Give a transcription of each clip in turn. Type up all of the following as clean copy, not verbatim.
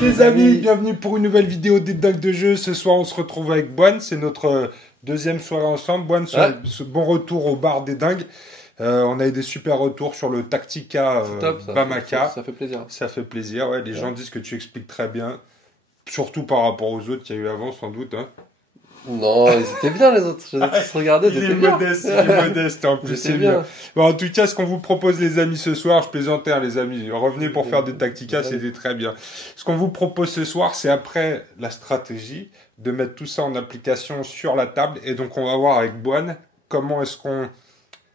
les amis, bienvenue pour une nouvelle vidéo des Dingues de jeu. Ce soir on se retrouve avec Boine, c'est notre deuxième soirée ensemble. Boine, ce bon retour au bar des Dingues. On a eu des super retours sur le Tactica Bamaka. Ça fait plaisir. Ça fait plaisir, ouais. Les gens disent que tu expliques très bien. Surtout par rapport aux autres qu'il y a eu avant, sans doute. Hein. Non, ils étaient bien les autres. Je les ai tous regardés. Il est modeste, en plus c'est bien. Bon, en tout cas, ce qu'on vous propose les amis ce soir, je plaisantais les amis, revenez pour faire des Tactica, c'était très bien. Ce qu'on vous propose ce soir, c'est après la stratégie, de mettre tout ça en application sur la table. Et donc on va voir avec Boine comment est-ce qu'on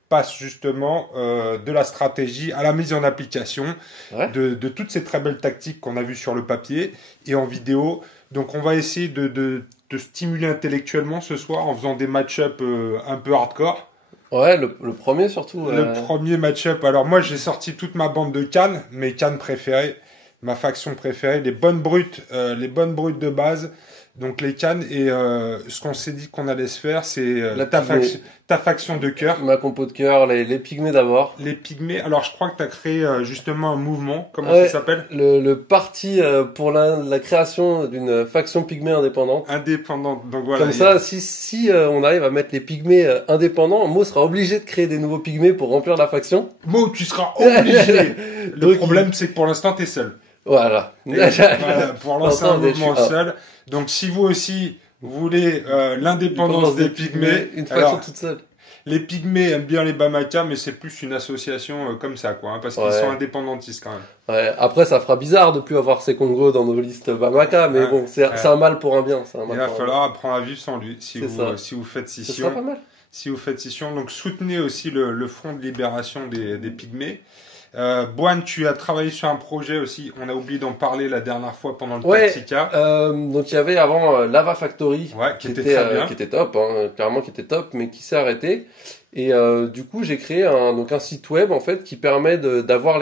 passe justement de la stratégie à la mise en application de toutes ces très belles tactiques qu'on a vues sur le papier et en vidéo. Donc on va essayer de stimuler intellectuellement ce soir en faisant des match-up un peu hardcore. Ouais, le premier surtout. Le premier match-up. Alors moi j'ai sorti toute ma bande de cannes, mes cannes préférées, ma faction préférée, les bonnes brutes de base. Donc les cannes et ce qu'on s'est dit qu'on allait se faire, c'est ta faction de cœur. Ma compo de cœur, les pygmées d'abord. Les pygmées. Alors je crois que tu as créé justement un mouvement. Comment ça s'appelle? Le parti pour la création d'une faction pygmée indépendante. Indépendante. Donc voilà. Comme ça, si on arrive à mettre les pygmées indépendants, Mo sera obligé de créer des nouveaux pygmées pour remplir la faction. Mo, tu seras obligé. Le problème, c'est que pour l'instant, tu es seul. Voilà. Pour lancer un mouvement seul. Donc si vous aussi vous voulez l'indépendance des pygmées, une faction toute seule. Les pygmées aiment bien les Bamaka, mais c'est plus une association comme ça, quoi, hein, parce qu'ils sont indépendantistes quand même. Ouais. Après, ça fera bizarre de plus avoir ces Congos dans nos listes Bamaka, mais bon, c'est un mal pour un bien. Il va falloir apprendre à vivre sans lui si vous faites scission. Ça sera pas mal. Si vous faites scission, donc soutenez aussi le Front de libération des pygmées. Boine, tu as travaillé sur un projet aussi, on a oublié d'en parler la dernière fois pendant le Tactica. Donc il y avait avant Lava Factory, qui était très bien. Qui était top, hein, clairement qui était top, mais qui s'est arrêté. Et du coup j'ai créé un site web en fait qui permet d'avoir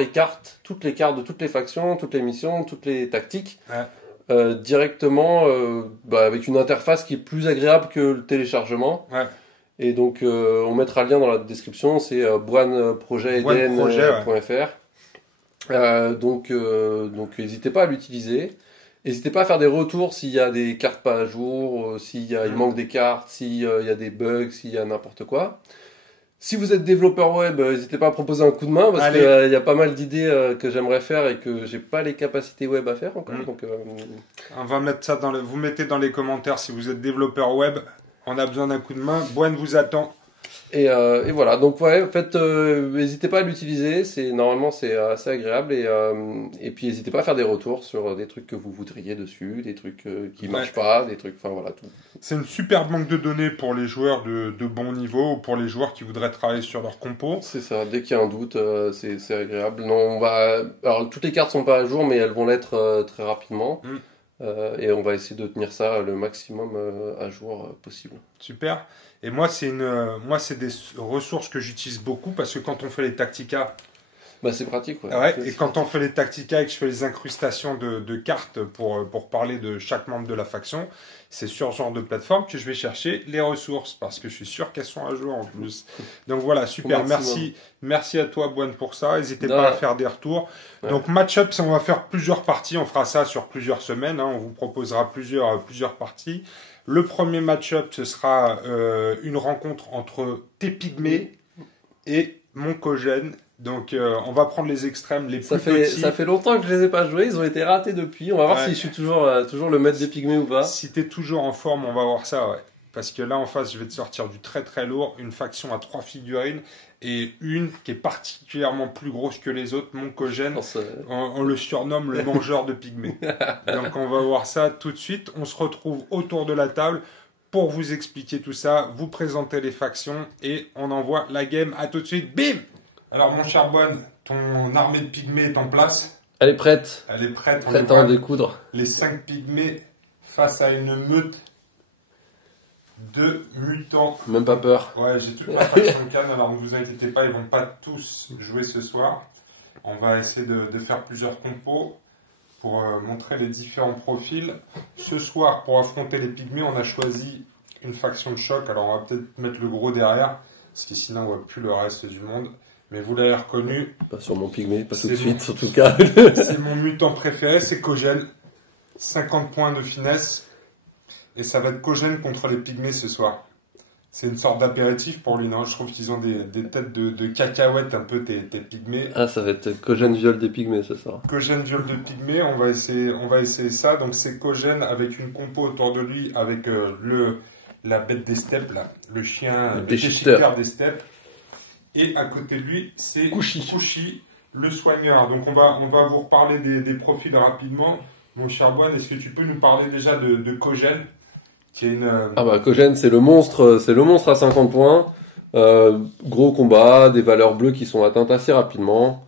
toutes les cartes de toutes les factions, toutes les missions, toutes les tactiques, directement avec une interface qui est plus agréable que le téléchargement. Ouais. Et donc, on mettra le lien dans la description, c'est boineprojeteden.fr. Donc, n'hésitez pas à l'utiliser. N'hésitez pas à faire des retours s'il y a des cartes pas à jour, il manque des cartes, s'il y a des bugs, s'il y a n'importe quoi. Si vous êtes développeur web, n'hésitez pas à proposer un coup de main, parce qu'il y a pas mal d'idées que j'aimerais faire et que j'ai pas les capacités web à faire encore. Donc, on va mettre ça vous mettez dans les commentaires si vous êtes développeur web. On a besoin d'un coup de main. Boine vous attend. Et voilà. Donc en fait, n'hésitez pas à l'utiliser. Normalement c'est assez agréable et puis n'hésitez pas à faire des retours sur des trucs que vous voudriez dessus, des trucs qui marchent pas, des trucs. Enfin voilà tout. C'est une super banque de données pour les joueurs de bon niveau ou pour les joueurs qui voudraient travailler sur leur compo. C'est ça. Dès qu'il y a un doute, c'est agréable. Non, alors toutes les cartes sont pas à jour, mais elles vont l'être très rapidement. Et on va essayer de tenir ça le maximum à jour possible. Super. Et moi, c'est des ressources que j'utilise beaucoup parce que quand on fait les Tactica... c'est pratique, et quand on fait les Tactica et que je fais les incrustations de cartes pour parler de chaque membre de la faction, c'est sur ce genre de plateforme que je vais chercher les ressources parce que je suis sûr qu'elles sont à jour en plus. Donc voilà, super. Merci à toi, Boine, pour ça. N'hésitez pas à faire des retours. Ouais. Donc match-up, on va faire plusieurs parties. On fera ça sur plusieurs semaines. On vous proposera plusieurs parties. Le premier match-up, ce sera une rencontre entre tes pygmées et mon cogène. Donc on va prendre les extrêmes les plus petits. Ça fait longtemps que je les ai pas joués, ils ont été ratés depuis. On va voir si je suis toujours le maître des pygmées ou pas. Si tu es toujours en forme, on va voir ça, Parce que là en face, je vais te sortir du très très lourd, une faction à 3 figurines et une qui est particulièrement plus grosse que les autres, mon cogène. On le surnomme le mangeur de pygmées. Donc on va voir ça tout de suite. On se retrouve autour de la table pour vous expliquer tout ça, vous présenter les factions et on envoie la game. À tout de suite, bim! Alors mon cher Boine, ton armée de pygmées est en place. Elle est prête. Elle est prête. Prête à en découdre. Les 5 pygmées face à une meute de mutants. Même pas peur. Ouais, j'ai toute ma faction canne, alors ne vous inquiétez pas, ils vont pas tous jouer ce soir. On va essayer de faire plusieurs compos pour montrer les différents profils. Ce soir, pour affronter les pygmées, on a choisi une faction de choc. Alors on va peut-être mettre le gros derrière, parce que sinon on voit plus le reste du monde. Mais vous l'avez reconnu. Pas sur mon pygmée, pas tout de suite en tout cas. C'est mon mutant préféré, c'est Kogel. 50 points de finesse. Et ça va être Kogène contre les pygmées ce soir. C'est une sorte d'apéritif pour lui, non? Je trouve qu'ils ont des têtes de cacahuètes un peu, tes pygmées. Ah, ça va être Kogène viol des pygmées, c'est ça. Kogène viol de pygmées, on va essayer ça. Donc c'est Kogène avec une compo autour de lui, avec la bête des steppes, là, le chien, le déchiqueteur des steppes. Et à côté de lui, c'est Kushi, le soigneur. Donc on va vous reparler des profils rapidement. Mon cher Boine, est-ce que tu peux nous parler déjà de Kogène, qui est une... Ah bah Kogène, c'est le monstre à 50 points. Gros combat, des valeurs bleues qui sont atteintes assez rapidement.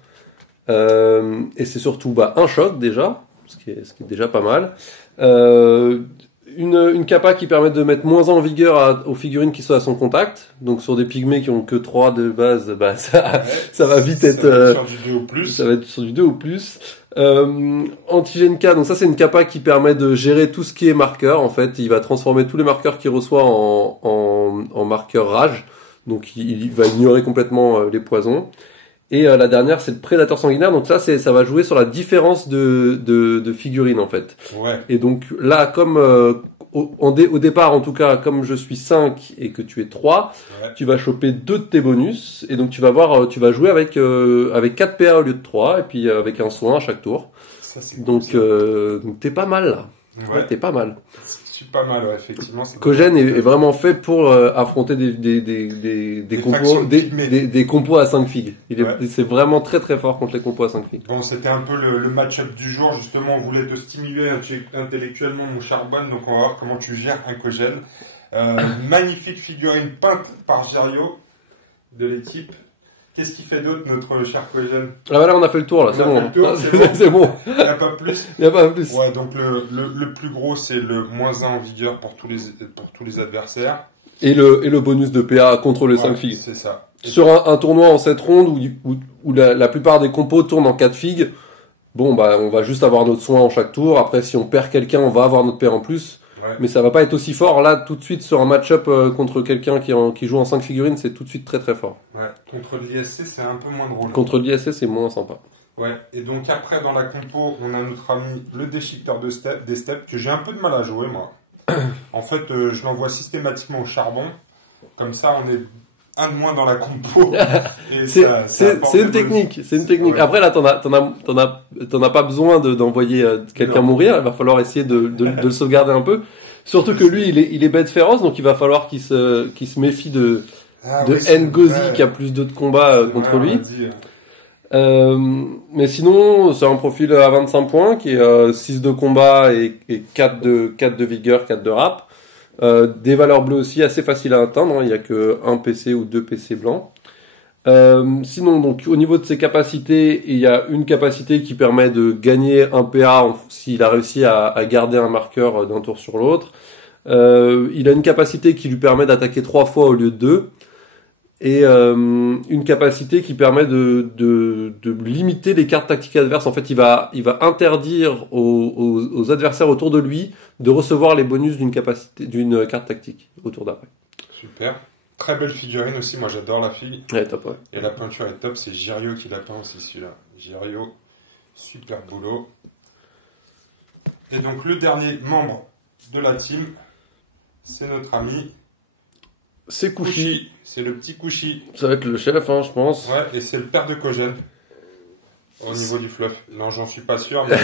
Et c'est surtout un choc déjà, ce qui est déjà pas mal. Une capa qui permet de mettre moins en vigueur aux figurines qui sont à son contact. Donc sur des pygmées qui ont que 3 de base, ça va vite être... Ça va être sur du 2 ou plus. Ça va être sur du 2 ou plus. Antigène K, donc ça c'est une capa qui permet de gérer tout ce qui est marqueur. En fait, il va transformer tous les marqueurs qu'il reçoit en marqueurs rage. Donc il va ignorer complètement les poisons. Et la dernière, c'est le prédateur sanguinaire. Donc ça va jouer sur la différence de figurines en fait. Ouais. Et donc là, comme au départ en tout cas, comme je suis 5 et que tu es 3, ouais, tu vas choper 2 de tes bonus. Et donc tu vas jouer avec 4 PA au lieu de 3 et puis avec un soin à chaque tour. Ça, c'est donc t'es pas mal là. Ouais. T'es pas mal. Je suis pas mal, ouais, effectivement. Kogène est vraiment fait pour affronter des compos à 5 figues. C'est vraiment très très fort contre les compos à 5 figues. Bon, c'était un peu le match-up du jour. Justement, on voulait te stimuler intellectuellement, mon cher Bonne. Donc, on va voir comment tu gères un Kogène. Magnifique figurine peinte par Gerio de l'équipe. Qu'est-ce qu'il fait d'autre, notre cher Kogène? Ah bah là, on a fait le tour, là, c'est bon. C'est bon. Il n'y a pas plus. Il n'y a pas plus. Ouais, donc le plus gros, c'est le -1 en vigueur pour tous les adversaires. Et le bonus de PA contre les 5 figues. C'est ça. Sur un tournoi en 7 rondes où la plupart des compos tournent en 4 figues, bon, on va juste avoir notre soin en chaque tour. Après, si on perd quelqu'un, on va avoir notre paire en plus. Ouais. Mais ça va pas être aussi fort. Là, tout de suite, sur un match-up contre quelqu'un qui joue en 5 figurines, c'est tout de suite très très fort. Ouais. Contre l'ISC, c'est un peu moins drôle. Contre l'ISC, c'est moins sympa. Ouais. Et donc après, dans la compo, on a notre ami le déchiqueteur des steppes, que j'ai un peu de mal à jouer, moi. En fait, je l'envoie systématiquement au charbon. Comme ça, on est un de moins dans la compo. C'est une technique. C'est une technique. Ouais. Après, là, t'en as pas besoin d'envoyer quelqu'un mourir. Il va falloir essayer de le sauvegarder un peu. Surtout que lui, il est bête féroce, donc il va falloir qu'il se méfie de Ngozi qui a plus de combats contre lui. Mais sinon, c'est un profil à 25 points qui est 6 de combat et 4 de vigueur, 4 de rap. Des valeurs bleues aussi assez faciles à atteindre, hein. Il n'y a que 1 PC ou 2 PC blancs. Sinon, donc, au niveau de ses capacités, il y a une capacité qui permet de gagner un PA s'il a réussi à garder un marqueur d'un tour sur l'autre. Il a une capacité qui lui permet d'attaquer 3 fois au lieu de 2. Et une capacité qui permet de limiter les cartes tactiques adverses. En fait, il va interdire aux adversaires autour de lui de recevoir les bonus d'une carte tactique au tour d'après. Super. Très belle figurine aussi, moi j'adore la figue. Ouais, top, ouais. Et la peinture est top, c'est Gerio qui l'a peint aussi celui-là. Gerio, super boulot. Et donc le dernier membre de la team, c'est notre ami... C'est Kushi. C'est le petit Kushi. Ça va être le chef, hein, je pense. Ouais, et c'est le père de Kogène. Au niveau du fluff. Non, j'en suis pas sûr, mais...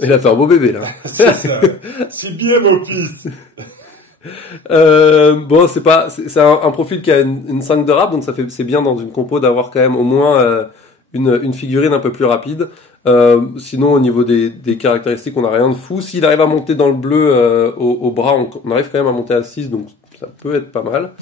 Il a fait un beau bébé, là. C'est ça. C'est bien, mon fils. Bon, c'est un profil qui a une 5 de rap, donc c'est bien dans une compo d'avoir quand même au moins une figurine un peu plus rapide. Sinon, au niveau des caractéristiques, on n'a rien de fou. S'il arrive à monter dans le bleu au bras, on arrive quand même à monter à 6, donc ça peut être pas mal.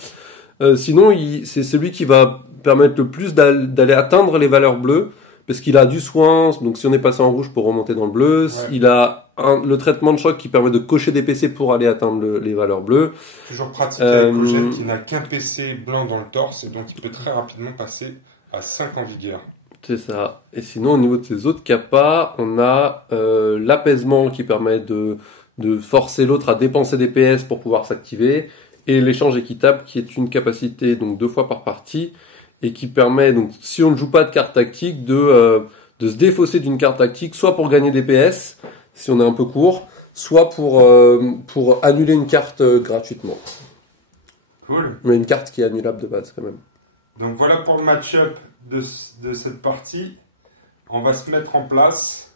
Sinon, c'est celui qui va permettre le plus d'aller atteindre les valeurs bleues, parce qu'il a du soin, donc si on est passé en rouge pour remonter dans le bleu, ouais. Il a le traitement de choc qui permet de cocher des PC pour aller atteindre les valeurs bleues. Toujours pratique avec Kogène qui n'a qu'un PC blanc dans le torse, et donc il peut très rapidement passer à 5 en vigueur. C'est ça. Et sinon, au niveau de ces autres capas, on a l'apaisement qui permet de forcer l'autre à dépenser des PS pour pouvoir s'activer, et l'échange équitable qui est une capacité donc 2 fois par partie, et qui permet, donc si on ne joue pas de carte tactique, de se défausser d'une carte tactique, soit pour gagner des PS, si on est un peu court, soit pour annuler une carte gratuitement. Cool. Mais une carte qui est annulable de base quand même. Donc voilà pour le match-up de cette partie. On va se mettre en place.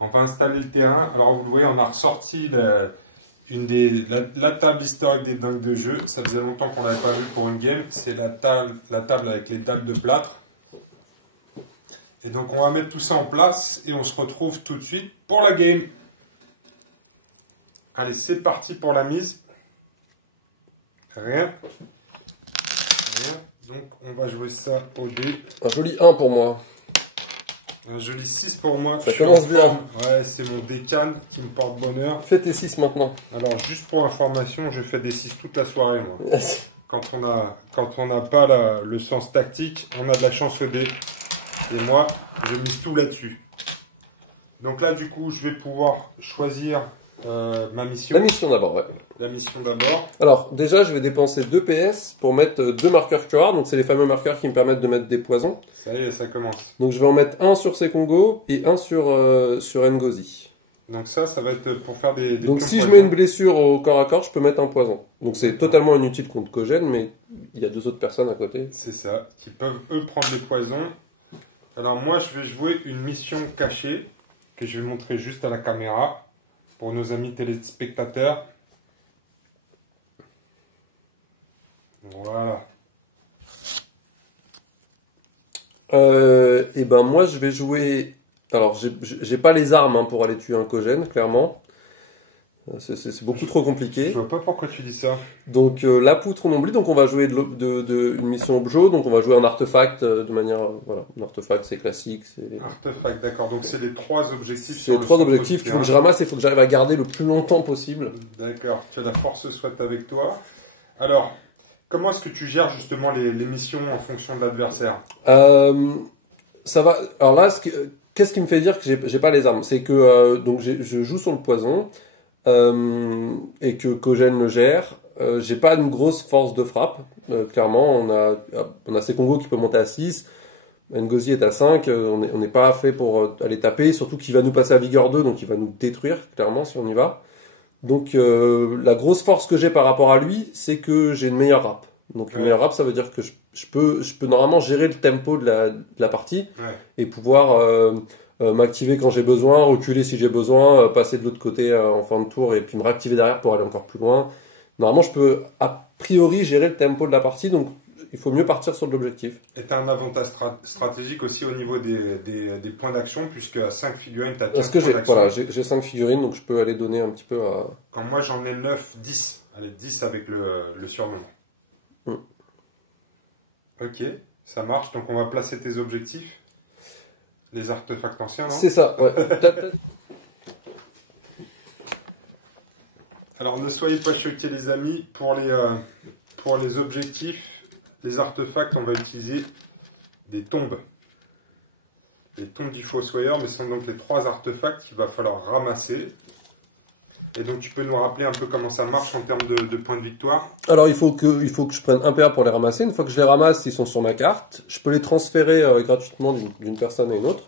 On va installer le terrain. Alors vous le voyez, on a ressorti la table historique des dingues de jeu. Ça faisait longtemps qu'on l'avait pas vu pour une game. C'est la table avec les dalles de plâtre. Et donc on va mettre tout ça en place et on se retrouve tout de suite pour la game. Allez, c'est parti pour la mise. Rien. Donc on va jouer ça au dé. Un joli 1 pour moi. Un joli 6 pour moi. Ça commence bien. Ouais, c'est mon décan qui me porte bonheur. Fais tes 6 maintenant. Alors, juste pour information, je fais des 6 toute la soirée, moi. Quand on n'a pas le sens tactique, on a de la chance au dé. Et moi, je mise tout là-dessus. Donc là, du coup, je vais pouvoir choisir ma mission. La mission d'abord, ouais. La mission d'abord. Alors, déjà, je vais dépenser 2 PS pour mettre 2 marqueurs QR. Donc, c'est les fameux marqueurs qui me permettent de mettre des poisons. Ça y est, ça commence. Donc, je vais en mettre un sur Sekongo et un sur Ngozi. Donc ça va être pour faire des donc, si je poison. mets une blessure au corps à corps, je peux mettre un poison. Donc, c'est totalement inutile contre Kogène, mais il y a 2 autres personnes à côté. C'est ça, qui peuvent, eux, prendre des poisons. Alors, moi, je vais jouer une mission cachée que je vais montrer juste à la caméra pour nos amis téléspectateurs. Voilà. Et ben moi je vais jouer. Alors j'ai pas les armes pour aller tuer un Kogène, clairement. C'est beaucoup trop compliqué. Je vois pas pourquoi tu dis ça. Donc la poutre on oublie, donc on va jouer une mission objet, donc on va jouer un artefact de manière. Voilà, un artefact c'est classique. Artefact, d'accord. Donc c'est les 3 objectifs. C'est les 3 objectifs qu'il faut que je ramasse et il faut que j'arrive à garder le plus longtemps possible. D'accord, que la force soit avec toi. Alors, comment est-ce que tu gères justement les missions en fonction de l'adversaire? Ça va. Alors là, qu'est-ce qui me fait dire que j'ai pas les armes? C'est que donc je joue sur le poison et que Kogène le gère. J'ai pas une grosse force de frappe. Clairement, on a Sekongo qui peut monter à 6. Ngozi est à 5. On n'est pas fait pour aller taper. Surtout qu'il va nous passer à vigueur 2, donc il va nous détruire clairement si on y va. Donc la grosse force que j'ai par rapport à lui, c'est que j'ai une meilleure rap. Donc une meilleure rap, ça veut dire que je peux normalement gérer le tempo de la partie et pouvoir m'activer quand j'ai besoin, reculer si j'ai besoin, passer de l'autre côté en fin de tour et puis me réactiver derrière pour aller encore plus loin. Normalement, je peux a priori gérer le tempo de la partie, donc il faut mieux partir sur l'objectif. Et tu as un avantage stratégique aussi au niveau des points d'action, puisque à 5 figurines, tu as 15 Parce que points d'action. j'ai 5 figurines, donc je peux aller donner un petit peu à... Quand moi j'en ai 9, 10. Allez, 10 avec le surnom. Ok, ça marche. Donc on va placer tes objectifs. Les artefacts anciens, non? C'est ça, ouais. Alors ne soyez pas choqués les amis, pour les objectifs, les artefacts, on va utiliser des tombes. Les tombes du Fossoyeur, mais ce sont donc les 3 artefacts qu'il va falloir ramasser. Et donc tu peux nous rappeler un peu comment ça marche en termes de points de victoire? Alors il faut que je prenne un PA pour les ramasser. Une fois que je les ramasse, ils sont sur ma carte. Je peux les transférer gratuitement d'une personne à une autre.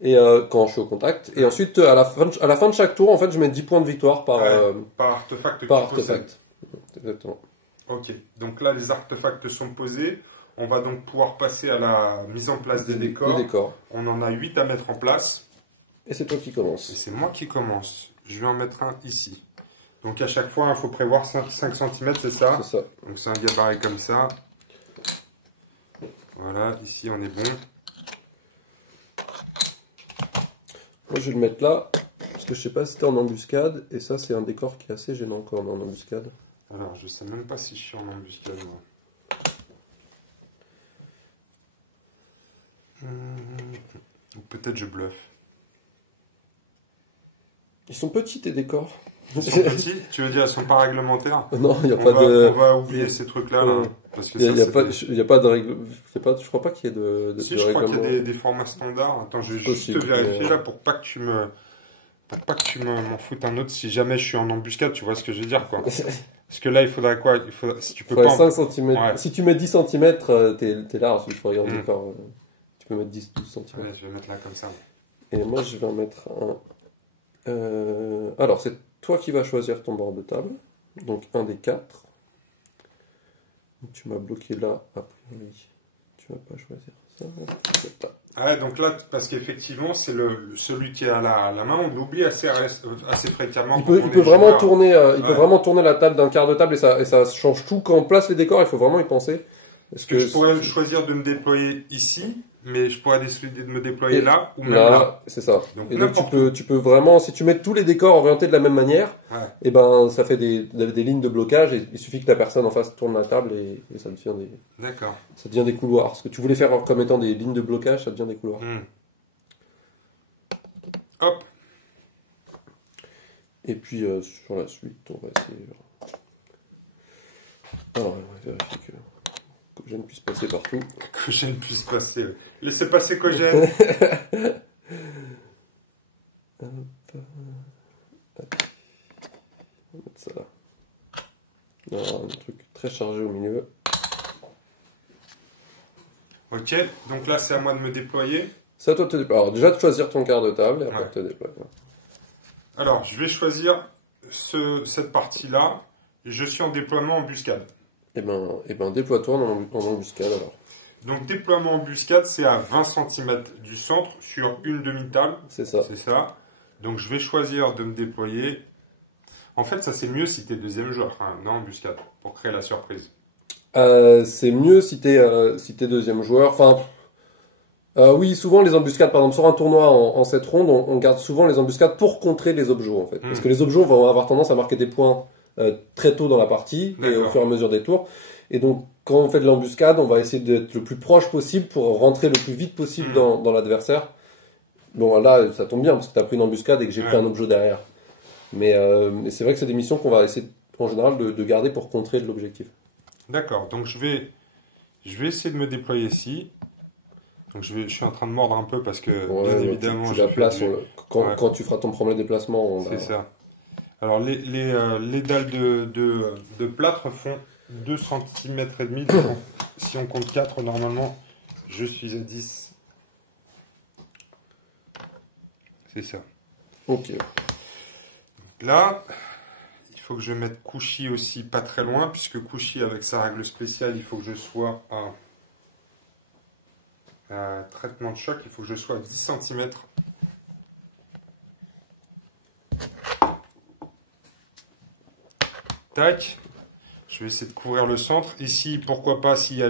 Et quand je suis au contact. Et ensuite, à la fin de chaque tour, en fait, je mets 10 points de victoire par artefact. Par artefact. Exactement. Ok, donc là les artefacts sont posés. On va donc pouvoir passer à la mise en place des décors. On en a 8 à mettre en place. Et c'est toi qui commence. Et c'est moi qui commence. Je vais en mettre un ici. Donc à chaque fois, il faut prévoir 5 cm, c'est ça? C'est ça. Donc c'est un gabarit comme ça. Voilà, ici on est bon. Moi je vais le mettre là, parce que je sais pas si t'es en embuscade, et ça c'est un décor qui est assez gênant quand on est en embuscade. Alors je sais même pas si je suis en embuscade moi. Ou peut-être je bluffe. Ils sont petits tes décors. Ils sont petits? Tu veux dire, ils sont pas réglementaires? Non, il n'y a pas de... On va oublier ces trucs-là. Là, parce que il n'y a pas de règle... Je crois pas qu'il y ait de si, je crois qu'il y a des formats standards. Attends, je vais juste te vérifier là pour pas que tu me... m'en foutes un autre si jamais je suis en embuscade, tu vois ce que je veux dire, quoi. Parce que là, il faudrait quoi? Si tu peux pas... 5 cm. Ouais. Si tu mets 10 cm, t'es large. Il faut regarder encore. Tu peux mettre 10-12 cm. Ouais, je vais mettre là comme ça. Et moi, je vais en mettre un... Alors, toi qui vas choisir ton bord de table. Donc un des 4. Tu m'as bloqué là, a priori. Tu vas pas choisir ça. C'est là. Ah, donc là, parce qu'effectivement, c'est celui qui a la main, on l'oublie assez fréquemment. Il peut vraiment tourner, peut vraiment tourner la table d'un quart de table et ça change tout. Quand on place les décors, il faut vraiment y penser. Parce que je pourrais choisir de me déployer ici, mais je pourrais décider de me déployer là ou même là. là. C'est ça. Donc tu peux vraiment, si tu mets tous les décors orientés de la même manière, et ben ça fait des lignes de blocage et il suffit que la personne en face tourne la table et ça devient ça devient des couloirs. Ce que tu voulais faire comme étant des lignes de blocage, ça devient des couloirs. Hop. Et puis sur la suite, on va essayer. Alors, on va vérifier que Cogène puisse passer partout. Cogène puisse passer. Laissez passer Cogène. On va mettre ça là. Alors, un truc très chargé au milieu. Ok, donc là c'est à moi de me déployer. C'est à toi de te déployer. Alors déjà de choisir ton quart de table et après de te déployer. Alors je vais choisir cette partie-là. Je suis en déploiement embuscade. Et ben déploie-toi en embuscade alors. Donc déploiement embuscade, c'est à 20 cm du centre sur une demi-table. C'est ça. C'est ça. Donc je vais choisir de me déployer. En fait, ça c'est mieux si t'es deuxième joueur, non embuscade, pour créer la surprise. C'est mieux si t'es deuxième joueur. Enfin, oui, souvent les embuscades, par exemple sur un tournoi en 7 rondes, on garde souvent les embuscades pour contrer les objets en fait. Parce que les objets vont avoir tendance à marquer des points très tôt dans la partie et au fur et à mesure des tours. Et donc quand on fait de l'embuscade, on va essayer d'être le plus proche possible pour rentrer le plus vite possible dans l'adversaire. Bon là, ça tombe bien parce que t'as pris une embuscade et que j'ai pris un objet derrière. Mais c'est vrai que c'est des missions qu'on va essayer en général de garder pour contrer de l'objectif. D'accord, donc je vais essayer de me déployer ici. Donc je suis en train de mordre un peu parce que bien évidemment tu la places quand tu feras ton premier déplacement. C'est ça. Alors les dalles de plâtre font 2 cm et demi. Donc, si on compte 4 normalement, je suis à 10. C'est ça. Ok. Là, il faut que je mette Cauchy aussi pas très loin, puisque Cauchy avec sa règle spéciale, il faut que je sois à traitement de choc, il faut que je sois à 10 cm. Tac. Je vais essayer de couvrir le centre. Ici, pourquoi pas, si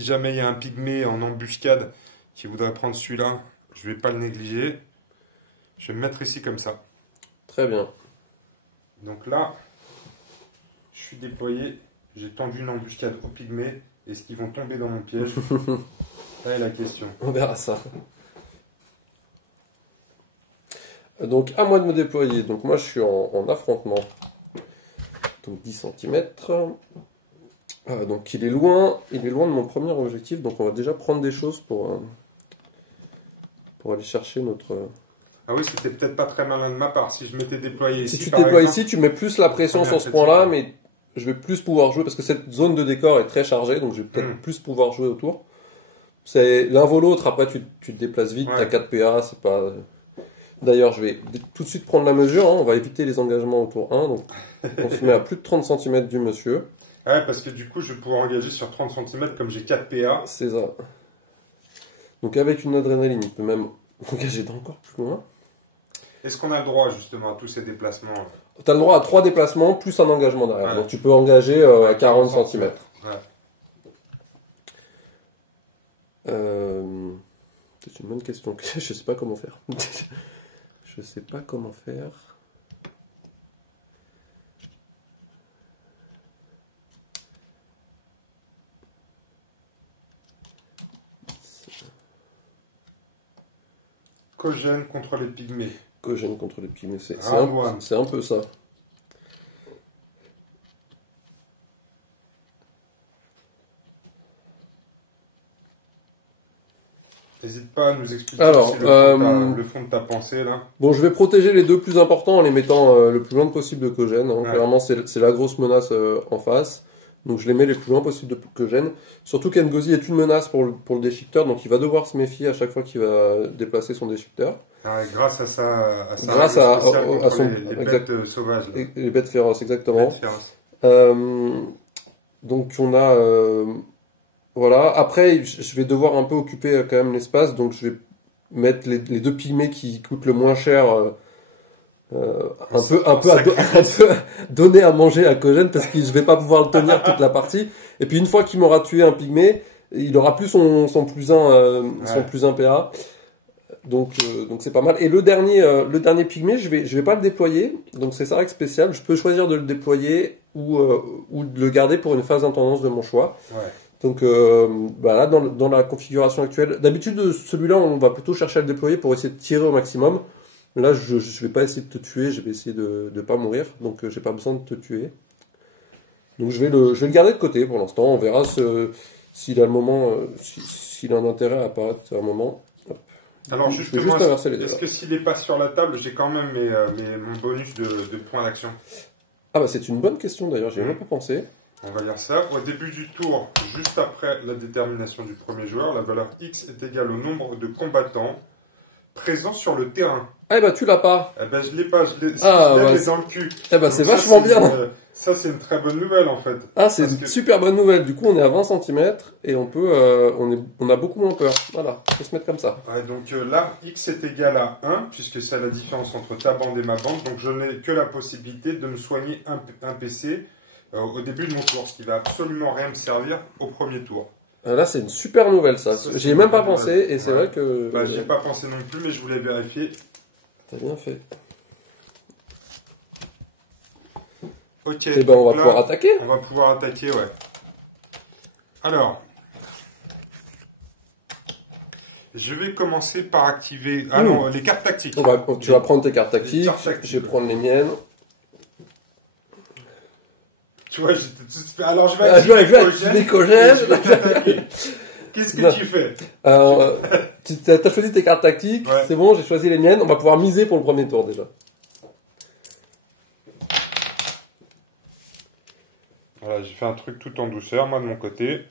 jamais il y a un pygmée en embuscade qui voudrait prendre celui-là, je ne vais pas le négliger. Je vais me mettre ici comme ça. Très bien. Donc là, je suis déployé, j'ai tendu une embuscade au pygmée. Est-ce qu'ils vont tomber dans mon piège? Ça est la question. On verra ça. Donc à moi de me déployer. Donc moi je suis en affrontement. Donc 10 cm. Donc il est loin de mon premier objectif. Donc on va déjà prendre des choses pour aller chercher notre... Ah oui, c'était peut-être pas très malin de ma part. Si je m'étais déployé ici. Si tu te déploies ici, tu mets plus la pression sur ce point-là, mais je vais plus pouvoir jouer parce que cette zone de décor est très chargée, donc je vais peut-être plus pouvoir jouer autour. C'est l'un vaut l'autre, après tu te déplaces vite, t'as 4 PA, c'est pas... D'ailleurs, je vais tout de suite prendre la mesure, on va éviter les engagements autour 1, donc on se met à plus de 30 cm du monsieur. Ouais, parce que du coup, je vais pouvoir engager sur 30 cm comme j'ai 4 PA. C'est ça. Donc avec une adrénaline, il peut même engager d'encore plus loin. Est-ce qu'on a le droit justement à tous ces déplacements? Tu as le droit à 3 déplacements plus un engagement derrière. Donc tu peux engager à 40 cm. Ouais. C'est une bonne question. Je sais pas comment faire. Je sais pas comment faire. Cogène contre les pygmées. Cogène contre les pygmées, c'est un peu ça. N'hésite pas à nous expliquer Alors, le fond de ta pensée là. Bon, je vais protéger les deux plus importants en les mettant le plus loin possible de Cogène. Hein. Clairement, c'est la grosse menace en face. Donc je les mets les plus loin possible que gêne. Surtout qu'Ngozi est une menace pour le déchiqueteur, donc il va devoir se méfier à chaque fois qu'il va déplacer son déchiqueteur. Ah, grâce à sa Grâce règle spéciale contre à son les bêtes sauvages. Là. les bêtes féroces, exactement. Bêtes féroces. Donc on a voilà. Après je vais devoir un peu occuper quand même l'espace, donc je vais mettre les deux pygmées qui coûtent le moins cher. Un peu donner à manger à Kogène parce que je vais pas pouvoir le tenir toute la partie. Et puis une fois qu'il m'aura tué un pygmée, il aura plus son plus 1 son plus 1 PA. Donc c'est pas mal. Et le dernier pygmée, je vais pas le déployer. Donc c'est sa règle spéciale. Je peux choisir de le déployer ou de le garder pour une phase d'intendance de mon choix. Ouais. Donc là dans la configuration actuelle, d'habitude celui-là on va plutôt chercher à le déployer pour essayer de tirer au maximum. Là, je vais pas essayer de te tuer, je vais essayer de pas mourir, donc j'ai pas besoin de te tuer. Donc je vais le garder de côté pour l'instant, on verra s'il a le moment, s'il a un intérêt à apparaître à un moment. Hop. Alors je vais justement, juste inverser les dés. est-ce que s'il n'est pas sur la table, j'ai quand même mon bonus de points d'action? Ah bah c'est une bonne question d'ailleurs, j'y ai même pas pensé. On va lire ça. Au début du tour, juste après la détermination du premier joueur, la valeur X est égale au nombre de combattants présents sur le terrain. Ah bah tu l'as pas. Eh ben je l'ai pas, je l'ai dans le cul. Eh bah c'est vachement bien. Ça c'est une très bonne nouvelle en fait. Ah c'est une super bonne nouvelle. Du coup on est à 20 cm et on peut, on a beaucoup moins peur. Voilà, on peut se mettre comme ça. Ouais, donc là X est égal à 1 puisque c'est la différence entre ta bande et ma bande. Donc je n'ai que la possibilité de me soigner un PC au début de mon tour, ce qui va absolument rien me servir au premier tour. Là c'est une super nouvelle ça. J'y ai même pas pensé et c'est vrai que. Bah j'y ai pas pensé non plus mais je voulais vérifier. T'as bien fait. Ok. Et ben on va pouvoir attaquer. On va pouvoir attaquer, ouais. Alors, je vais commencer par activer. Ah non, les cartes tactiques. Tu vas prendre tes cartes tactiques. Je vais prendre les miennes. Tu vois, j'étais tout fait. Alors je vais activer Kogène. Qu'est-ce que tu fais? Alors, tu as choisi tes cartes tactiques. Ouais. C'est bon, j'ai choisi les miennes. On va pouvoir miser pour le premier tour déjà. Voilà, j'ai fait un truc tout en douceur, moi de mon côté.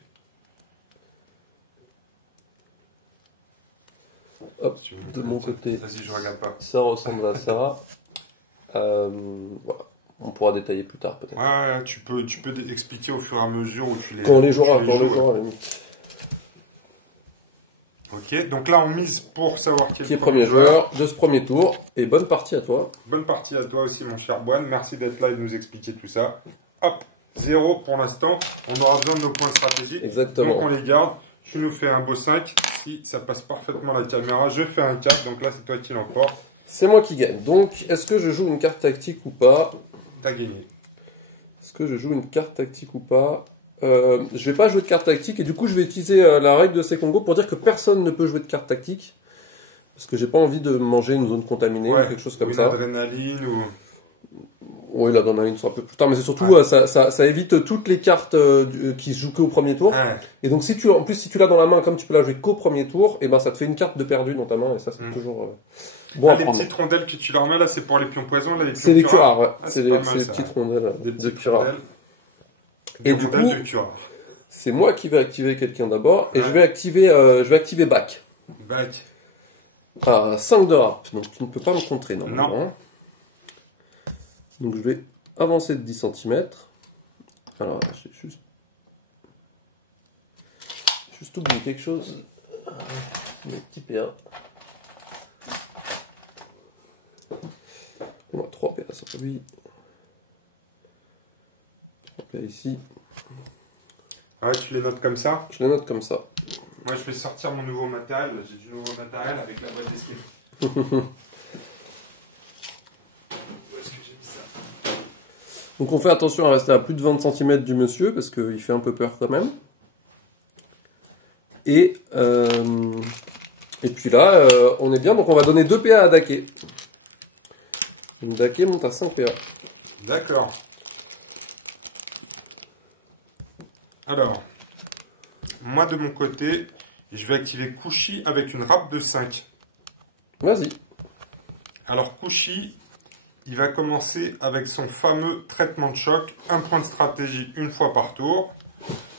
Hop, de mon côté. Vas-y, je regarde pas. Ça ressemble à ça. Voilà. On pourra détailler plus tard peut-être. Ouais, tu peux expliquer au fur et à mesure où tu les. Quand on les jouera, à la limite. Ok, donc là on mise pour savoir qui est premier joueur de ce premier tour. Et bonne partie à toi. Bonne partie à toi aussi, mon cher Boine. Merci d'être là et de nous expliquer tout ça. Hop, 0 pour l'instant. On aura besoin de nos points stratégiques. Exactement. Donc on les garde. Tu nous fais un beau 5. Si ça passe parfaitement la caméra, je fais un 4. Donc là, c'est toi qui l'emporte. C'est moi qui gagne. Donc, est-ce que je joue une carte tactique ou pas? T'as gagné. Est-ce que je joue une carte tactique ou pas? Je vais pas jouer de carte tactique et du coup je vais utiliser la règle de Sekongo pour dire que personne ne peut jouer de carte tactique parce que j'ai pas envie de manger une zone contaminée ou quelque chose comme ça. L'adrénaline ou... Oui, l'adrénaline sera un peu plus tard, mais c'est surtout ça évite toutes les cartes qui se jouent qu'au premier tour. Et donc si tu l'as dans la main, comme tu peux la jouer qu'au premier tour, et ben ça te fait une carte de perdu dans ta main et ça c'est toujours bon à prendre. Les petites rondelles que tu leur mets là, c'est pour les pions poison là, c'est les curares, ouais. C'est les petites rondelles de curares. Et du coup, c'est moi qui vais activer quelqu'un d'abord, et je vais activer Bac. Bac. À 5 de rap, donc tu ne peux pas me contrer normalement. Non. Donc je vais avancer de 10 cm. Alors, j'ai juste oublié quelque chose. Mes petits PA. On a 3 PA sur lui. Ici. Ah, tu les notes comme ça? Je les note comme ça. Moi, je vais sortir mon nouveau matériel. J'ai du nouveau matériel avec la boîte d'escrime. Où est-ce que j'ai mis ça? Donc, on fait attention à rester à plus de 20 cm du monsieur parce qu'il fait un peu peur quand même. Et puis là, on est bien. Donc, on va donner 2 PA à Dake. Donc, Dake monte à 5 PA. D'accord. Alors, moi de mon côté, je vais activer Kushi avec une râpe de 5. Vas-y. Alors Kushi, il va commencer avec son fameux traitement de choc, un point de stratégie une fois par tour.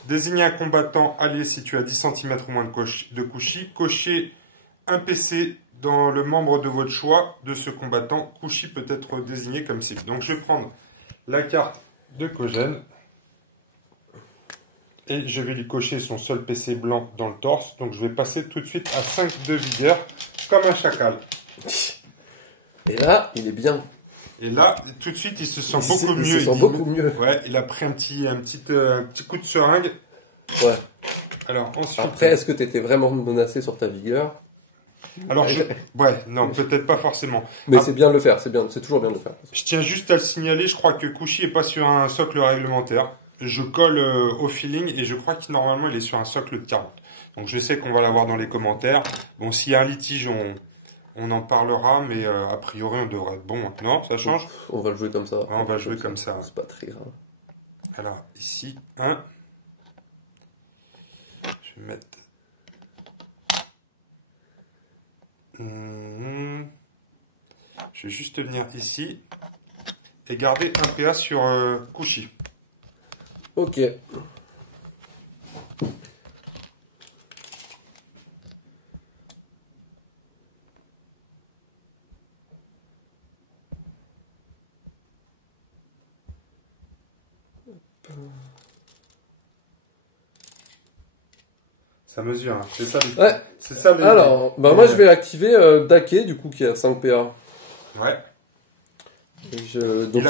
Désigner un combattant allié situé à 10 cm ou moins de Kushi. Cochez un PC dans le membre de votre choix de ce combattant. Kushi peut être désigné comme cible. Donc je vais prendre la carte de Kogène. Et je vais lui cocher son seul PC blanc dans le torse. Donc je vais passer tout de suite à 5 de vigueur, comme un chacal. Et là, il est bien. Et là, tout de suite, il se sent beaucoup mieux. Il se sent beaucoup mieux. Ouais, il a pris un petit coup de seringue. Ouais. Alors, ensuite... Après, est-ce que tu étais vraiment menacé sur ta vigueur? Alors, ouais, non, peut-être pas forcément. Mais c'est bien de le faire, c'est toujours bien de le faire. Je tiens juste à le signaler, je crois que Kushi est pas sur un socle réglementaire. Je colle au feeling et je crois qu'il normalement il est sur un socle de 40. Donc je sais qu'on va l'avoir dans les commentaires. Bon, s'il y a un litige, on en parlera, mais a priori on devrait être bon. Non, ça change? On va le jouer comme ça. Ouais, on va jouer comme ça. C'est pas très grave. Alors, ici, 1. Je vais mettre... Je vais juste venir ici et garder un PA sur Kushi. Ok. Ça mesure, hein. C'est ça. Ouais. C'est ça. Alors, bah moi je vais activer Dake, du coup, qui a 5 PA. Ouais. Donc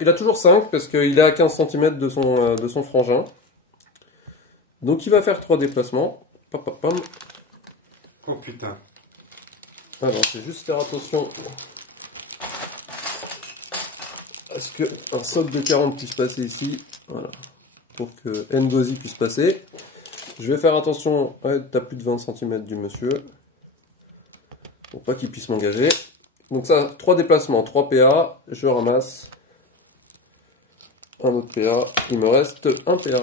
il a toujours 5 parce qu'il est à 15 cm de son frangin. Donc il va faire 3 déplacements. Pam, pam, pam. Oh putain. Alors je vais juste faire attention à ce qu'un socle de 40 puisse passer ici. Voilà. Pour que Ngozi puisse passer. Je vais faire attention à être à plus de 20 cm du monsieur. Pour pas qu'il puisse m'engager. Donc ça, 3 déplacements, 3 PA, je ramasse un autre PA, il me reste un PA.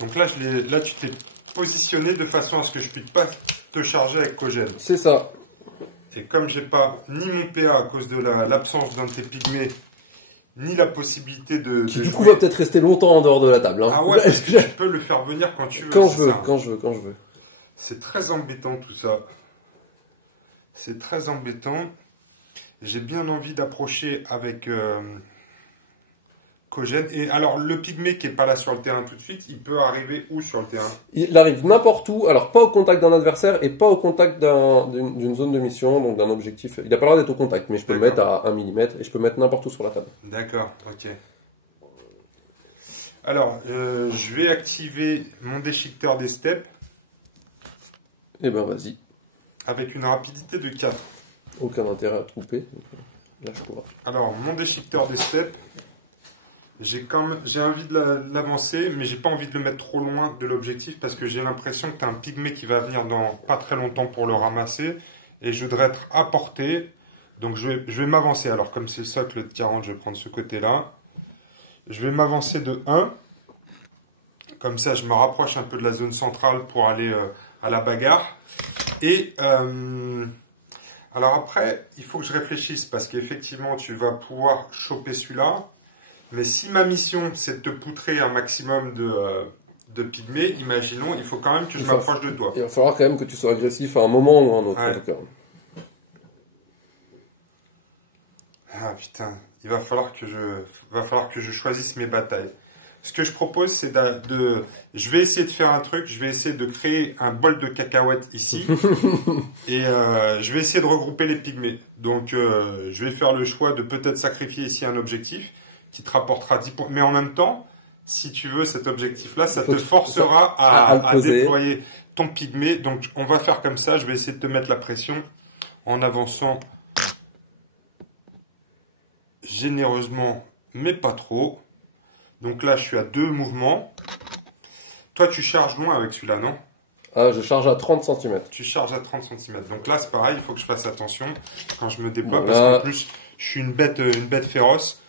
Donc là, là tu t'es positionné de façon à ce que je puisse pas te charger avec Kogène. C'est ça. Et comme j'ai pas ni mon PA à cause de l'absence d'un de tes pygmées, ni la possibilité de... Qui du coup va peut-être rester longtemps en dehors de la table. Hein. Ah ouais, parce que tu peux le faire venir quand tu veux. Quand je veux, quand je veux. C'est très embêtant tout ça. C'est très embêtant. J'ai bien envie d'approcher avec Kogène. Et alors, le pygmée qui n'est pas là sur le terrain tout de suite, il peut arriver où sur le terrain? Il arrive n'importe où. Alors, pas au contact d'un adversaire et pas au contact d'une zone de mission, donc d'un objectif. Il n'a pas le droit d'être au contact, mais je peux le mettre à 1 mm et je peux le mettre n'importe où sur la table. D'accord, ok. Alors, je vais activer mon déchiqueteur des steppes. Eh ben, vas-y. Avec une rapidité de 4. Aucun intérêt à tromper. Lâche-toi. Alors, mon déchiqueteur des steppes, j'ai envie de l'avancer, mais j'ai pas envie de le mettre trop loin de l'objectif parce que j'ai l'impression que tu as un pygmée qui va venir dans pas très longtemps pour le ramasser et je voudrais être à portée. Donc, je vais m'avancer. Alors, comme c'est le socle de 40, je vais prendre ce côté-là. Je vais m'avancer de 1. Comme ça, je me rapproche un peu de la zone centrale pour aller à la bagarre. Et alors après, il faut que je réfléchisse parce qu'effectivement, tu vas pouvoir choper celui-là. Mais si ma mission, c'est de te poutrer un maximum de pygmées, imaginons, il faut quand même que je m'approche de toi. Il va falloir quand même que tu sois agressif à un moment ou à un autre, ouais. En tout cas. Ah putain, il va falloir que je choisisse mes batailles. Ce que je propose, c'est je vais essayer de faire un truc, je vais essayer de créer un bol de cacahuètes ici, et je vais essayer de regrouper les pygmées. Donc, je vais faire le choix de peut-être sacrifier ici un objectif qui te rapportera 10 points. Mais en même temps, si tu veux cet objectif-là, ça te forcera à déployer ton pygmée. Donc, on va faire comme ça, je vais essayer de te mettre la pression en avançant généreusement, mais pas trop. Donc là, je suis à 2 mouvements. Toi, tu charges loin avec celui-là, non? Ah, je charge à 30 cm. Tu charges à 30 cm. Donc là, c'est pareil, il faut que je fasse attention quand je me déploie. Voilà. Parce qu'en plus, je suis une bête féroce.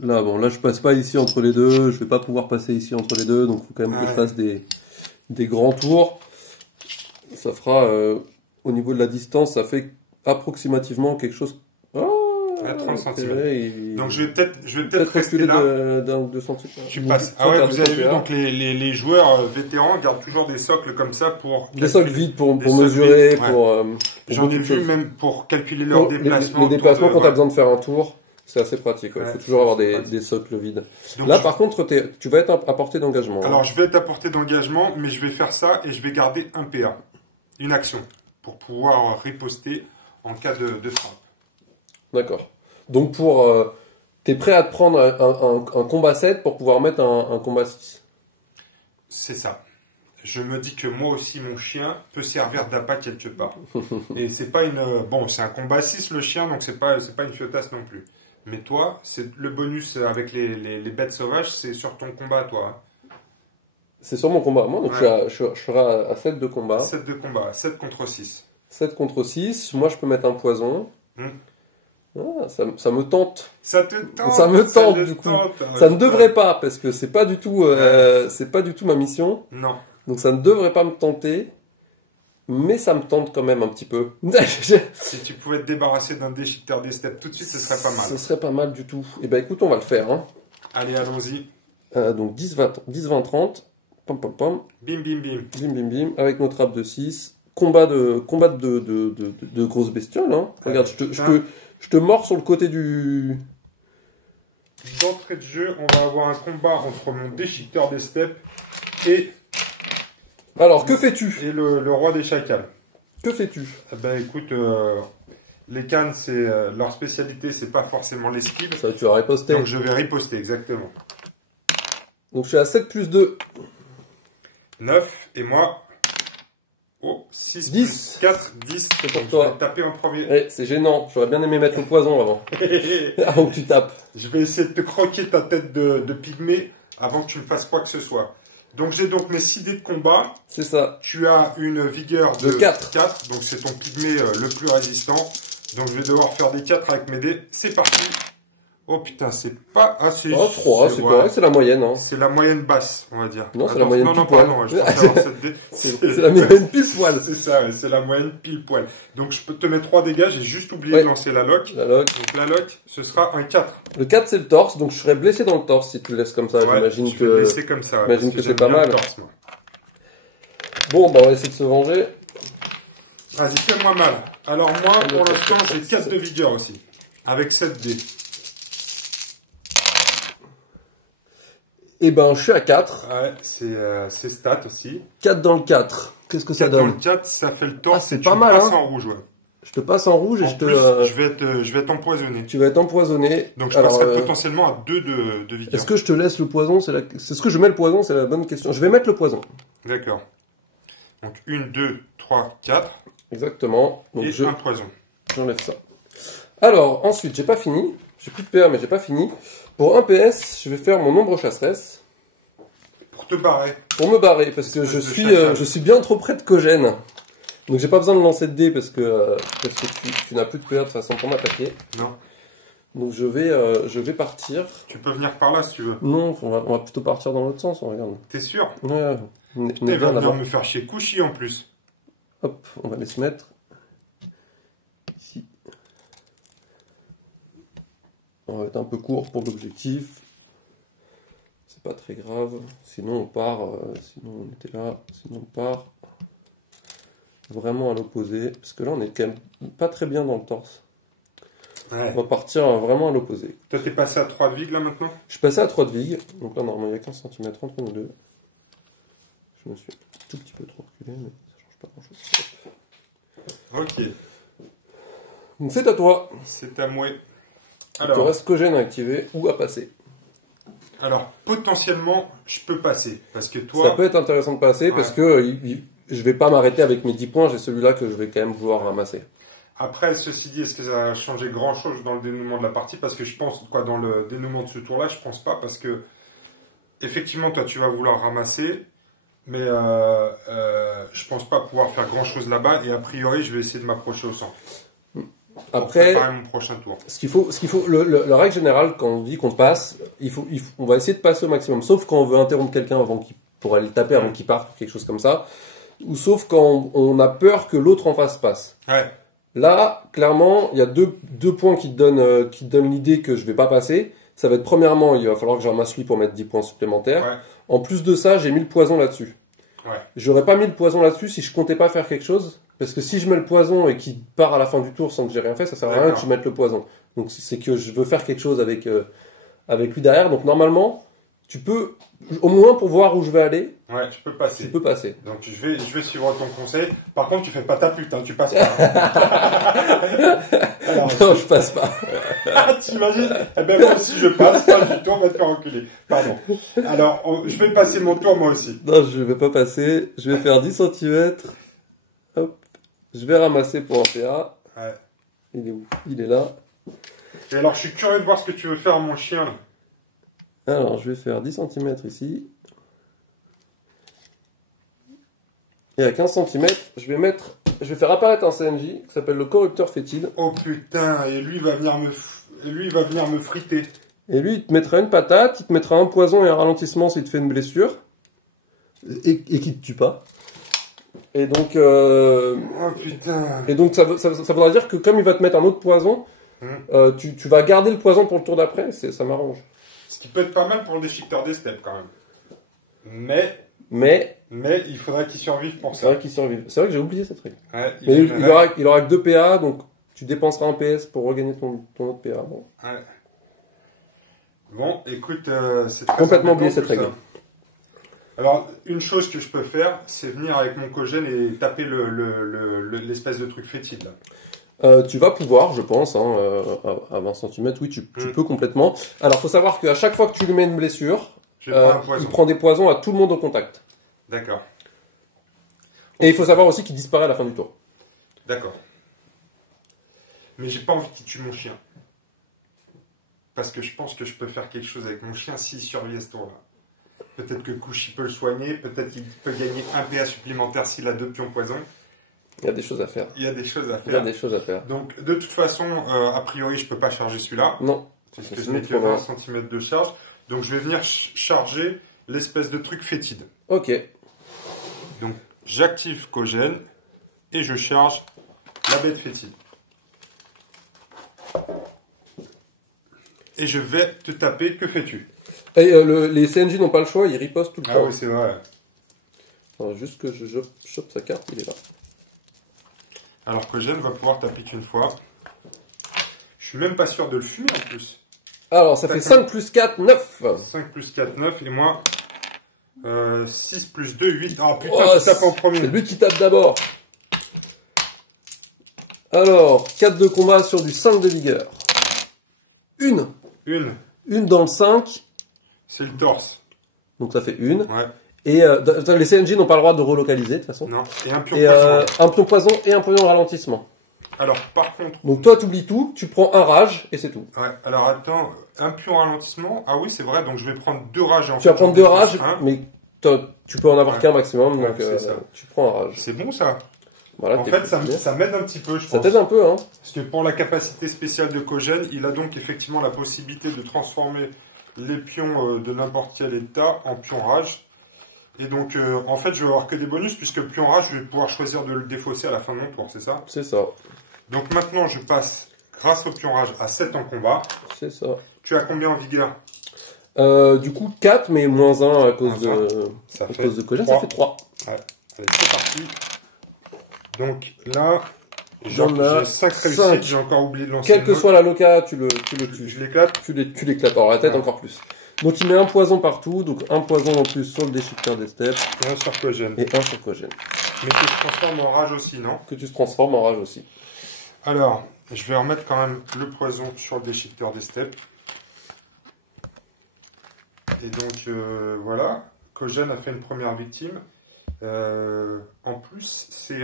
Là, bon, là, je passe pas ici entre les deux. Je vais pas pouvoir passer ici entre les deux. Donc, il faut quand même que je fasse des grands tours. Ça fera, au niveau de la distance, ça fait approximativement quelque chose. Oh, À 30 c'est cm. vrai, Donc je vais peut-être rester reculer là. d'un 2 cm. Tu passes. Ah ouais, vous avez vu, donc les joueurs vétérans gardent toujours des socles comme ça pour... Des socles vides pour Des socles mesurer, vides, ouais. pour J'en beaucoup ai de vu choses. même pour calculer leur Les déplacement. déplacements autour de- quand tu as ouais. besoin de faire un tour, c'est assez pratique. Il Ouais, faut toujours avoir c'est des pratique. socles vides. Donc, Là, par contre, tu vas être à portée d'engagement. alors je vais être à portée d'engagement, mais je vais faire ça et je vais garder un PA, une action, pour pouvoir riposter en cas de frappe. D'accord. Donc, t'es prêt à te prendre un combat 7 pour pouvoir mettre un combat 6. C'est ça. Je me dis que moi aussi, mon chien peut servir d'appât quelque part. Et c'est pas une... Bon, c'est un combat 6 le chien, donc c'est pas une fiotasse non plus. Mais toi, c'est le bonus avec les bêtes sauvages, c'est sur ton combat, toi. C'est sur mon combat. Moi, donc Ouais. je serai à 7 de combat. 7 de combat, 7 contre 6. 7 contre 6. Moi, je peux mettre un poison. Hmm. Ah, ça me tente. Ça te tente. Ça me tente, le du coup. tente. Ça ne devrait pas, parce que c'est pas du tout ma mission. Non. Donc ça ne devrait pas me tenter. Mais ça me tente quand même un petit peu. Si tu pouvais te débarrasser d'un déchiqueteur des steppes tout de suite, ce serait pas mal. Ce serait pas mal du tout. Et ben écoute, on va le faire. Hein. Allez, allons-y. Donc 10, 20, 30. Pam, pam, pam. Bim, bim, bim. Bim, bim, bim. Avec notre rap de 6. Combat de grosses bestioles. Hein. Regarde, je te mords sur le côté du... D'entrée de jeu, on va avoir un combat entre mon déchiqueteur des steppes et Alors, que fais-tu? le roi des chacals. Que fais-tu? Eh ben écoute, les cannes, c'est leur spécialité, c'est pas forcément l'esquive. Ça, tu vas riposter. Donc je vais riposter, exactement. Donc je suis à 7 plus 2. 9, et moi... Oh, 6 10. plus 4, 10. C'est pour Donc, toi. Je vais taper en premier. Eh, c'est gênant. J'aurais bien aimé mettre le poison avant. Avant que tu tapes. Je vais essayer de te croquer ta tête de pygmée avant que tu me fasses quoi que ce soit. Donc j'ai donc mes 6 dés de combat. C'est ça. Tu as une vigueur De 4. Donc c'est ton pygmée le plus résistant. Donc je vais devoir faire des 4 avec mes dés. C'est parti. Oh putain, c'est pas assez. Oh, 3, c'est correct, c'est la moyenne. Hein. C'est la moyenne basse, on va dire. Non, c'est la moyenne pile poil. pardon, je pensais avoir 7 dés. C'est la moyenne pile poil. C'est ça, ouais, c'est la moyenne pile poil. Donc je peux te mettre 3 dégâts, j'ai juste oublié Ouais. de lancer la lock. La lock. Donc la lock, ce sera un 4. Le 4, c'est le torse, donc je serais blessé dans le torse si tu le laisses comme ça. Ouais, J'imagine je vais le que... laisser comme ça. j'imagine parce que c'est j'aime pas bien mal. le torse, moi. Bon, bah on va essayer de se venger. Vas-y, fais-moi mal. Alors moi, pour l'instant, j'ai 4 de vigueur aussi. Avec 7 dés. Et ben, je suis à 4. Ouais, c'est stat aussi. 4 dans le 4. Qu'est-ce que ça 4 dans donne? le 4, ça fait le torse. Ah, c'est et pas tu mal, passes hein. en rouge, ouais. Je te passe en rouge et En je te... plus, je vais être empoisonné. Tu vas être empoisonné. Donc je Alors, passerai potentiellement à 2 de vigueur. est-ce que je te laisse le poison? C'est ce que je mets le poison, c'est la bonne question. Je vais mettre le poison. D'accord. Donc 1, 2, 3, 4. Exactement. Donc Et un poison. j'enlève ça. Alors, ensuite, j'ai pas fini. J'ai plus de PA, mais j'ai pas fini. Pour un PS, je vais faire mon ombre chasseresse. Pour te barrer. Pour me barrer, parce que je suis bien trop près de Kogène. Donc j'ai pas besoin de lancer de dés parce que tu n'as plus de PA de toute façon pour m'attaquer. Non. Donc je vais partir. Tu peux venir par là si tu veux. Non, on va plutôt partir dans l'autre sens, on regarde. T'es sûr? Ouais, on est Il va bien venir là-bas. me faire chez Couchy en plus. Hop, on va les se mettre ici. On va être un peu court pour l'objectif. C'est pas très grave. Sinon on part. Sinon on était là. Sinon on part vraiment à l'opposé. Parce que là on est quand même pas très bien dans le torse. Ouais. On va partir vraiment à l'opposé. Toi t'es passé à 3 de vig là maintenant? Je suis passé à 3 de vig. Donc là normalement il y a 15 cm entre nous deux. Je me suis un tout petit peu trop reculé, mais ça change pas grand chose. Ok. Donc c'est à toi. C'est à moi. Il te reste Kogène à activer ou à passer. Alors, potentiellement, je peux passer. Parce que Ça toi, peut être intéressant de passer Ouais. parce que je vais pas m'arrêter avec mes 10 points, j'ai celui-là que je vais quand même vouloir ramasser. après, ceci dit, est-ce que ça va changer grand-chose dans le dénouement de la partie? Parce que je pense, dans le dénouement de ce tour-là, je pense pas. Parce que, effectivement, toi, tu vas vouloir ramasser. Mais je pense pas pouvoir faire grand-chose là-bas. Et a priori, je vais essayer de m'approcher au centre. Après, Pour préparer mon prochain tour. la règle générale, quand on dit qu'on passe, on va essayer de passer au maximum. Sauf quand on veut interrompre quelqu'un pour aller le taper avant qu'il parte, quelque chose comme ça. Ou sauf quand on a peur que l'autre en face passe. Ouais. Là, clairement, il y a deux points qui te donnent l'idée que je vais pas passer. Ça va être premièrement, il va falloir que je ramasse lui pour mettre 10 points supplémentaires. Ouais. En plus de ça, j'ai mis le poison là-dessus. Ouais. J'aurais pas mis le poison là-dessus si je comptais pas faire quelque chose. Parce que si je mets le poison et qu'il part à la fin du tour sans que j'ai rien fait, ça sert à rien que je mette le poison. Donc c'est que je veux faire quelque chose avec lui derrière. Donc normalement, tu peux, au moins pour voir où je vais aller, Ouais, je peux passer. tu peux passer. Donc je vais suivre ton conseil. Par contre, tu fais pas ta pute, hein, tu passes pas. Hein. Alors, Non, je passe pas. t'imagines? Eh ben moi aussi je passe, pas du tout, on va te faire enculer. Pardon. Alors, je vais passer mon tour moi aussi. Non, je vais pas passer. Je vais faire 10 cm. Hop. Je vais ramasser pour un PA. Ouais. Il est où? Il est là. Et alors, je suis curieux de voir ce que tu veux faire à mon chien là. Alors, je vais faire 10 cm ici. Et à 15 cm, je vais faire apparaître un CNJ qui s'appelle le corrupteur fétide. Oh putain, et lui il va venir me friter. Et lui, il te mettra une patate, il te mettra un poison et un ralentissement s'il te fait une blessure. Et qui te tue pas. Et donc, Oh putain. et donc ça voudra dire que comme il va te mettre un autre poison, tu vas garder le poison pour le tour d'après, ça m'arrange. Ce qui peut être pas mal pour le déchiqueteur des steppes quand même. Mais il faudra qu'il survive pour c'est ça. vrai qu'il survive. C'est vrai que j'ai oublié cette règle. Ouais, Mais il aura que 2 PA, donc tu dépenseras un PS pour regagner ton autre PA. Bon. Ouais. Bon, écoute, c'est très Complètement embêtant, oublié cette tout ça. règle. Alors, une chose que je peux faire, c'est venir avec mon cogène et taper l'espèce de truc fétide là. Tu vas pouvoir, je pense, hein, à 20 cm, oui, tu peux complètement. Alors, faut savoir qu'à chaque fois que tu lui mets une blessure, Je vais prendre un poison. il prend des poisons à tout le monde au contact. D'accord. Et il faut savoir aussi qu'il disparaît à la fin du tour. D'accord. Mais j'ai pas envie qu'il tue mon chien. Parce que je pense que je peux faire quelque chose avec mon chien s'il survit à ce tour-là. Peut-être que Couchi peut le soigner, peut-être qu'il peut gagner un PA supplémentaire s'il a 2 pions poison. Il y a des choses à faire. Il y a des choses à Il y a faire. des choses à faire. Donc, de toute façon, a priori, je peux pas charger celui-là. Non. Puisque je n'ai que 20 cm de charge. Donc, je vais venir charger l'espèce de truc fétide. Ok. Donc, j'active Cogène et je charge la bête fétide. Et je vais te taper, que fais-tu? Et les CNJ n'ont pas le choix, ils ripostent tout le Ah temps. oui, c'est vrai. Alors, juste que je chope sa carte, il est là. Alors Cogène va pouvoir taper qu'une fois. Je suis même pas sûr de le fumer en plus. Alors, ça fait 5 plus 4, 9. 5 plus 4, 9. Et moi, 6 plus 2, 8. Ah putain, Oh, tu tapes en premier. C'est lui qui tape d'abord. Alors, 4 de combat sur du 5 de vigueur. Une dans le 5. C'est le torse. Donc ça fait une. Ouais. Et les CNJ n'ont pas le droit de relocaliser de toute façon. Non. Et un pion Et poison. un pion poison et un pion ralentissement. Alors, par contre... Donc toi, tu oublies tout, tu prends un rage et c'est tout. Ouais, alors attends, un pion ralentissement. Ah oui, c'est vrai, donc je vais prendre 2 rages. Tu vas prendre 2 rages, hein. mais tu peux en avoir qu'un maximum, Ouais, donc c'est ça. tu prends un rage. C'est bon ça. Voilà, En fait, ça m'aide un petit peu, je pense. ça t'aide un peu, hein. Parce que pour la capacité spéciale de Cogène, il a donc effectivement la possibilité de transformer les pions de n'importe quel état en pions rage. Et donc, en fait, je vais avoir que des bonus, puisque le pion rage, je vais pouvoir choisir de le défausser à la fin de mon tour, c'est ça? C'est ça. Donc maintenant, je passe, grâce au pion rage, à 7 en combat. C'est ça. Tu as combien en vigueur? Du coup, 4, mais moins 1 à cause Ça à fait cause de Cogène, 3. ça fait 3. Ouais, allez, c'est parti. Donc là, j'ai J'en ai 5 5. réussites, j'ai encore oublié de lancer Quelle que le soit la loca, tu le tues. Je l'éclate. Tu l'éclates. Alors la tête Ouais. encore plus. Donc il met un poison partout, donc un poison en plus sur le déchiqueteur des steppes Et un sur Cogène. et un sur Cogène. Mais qui se transforme en rage aussi, non? Que tu te transformes en rage aussi. Alors, je vais remettre quand même le poison sur le déchiqueteur des steppes. Et donc, voilà. Cogène a fait une première victime. En plus, c'est...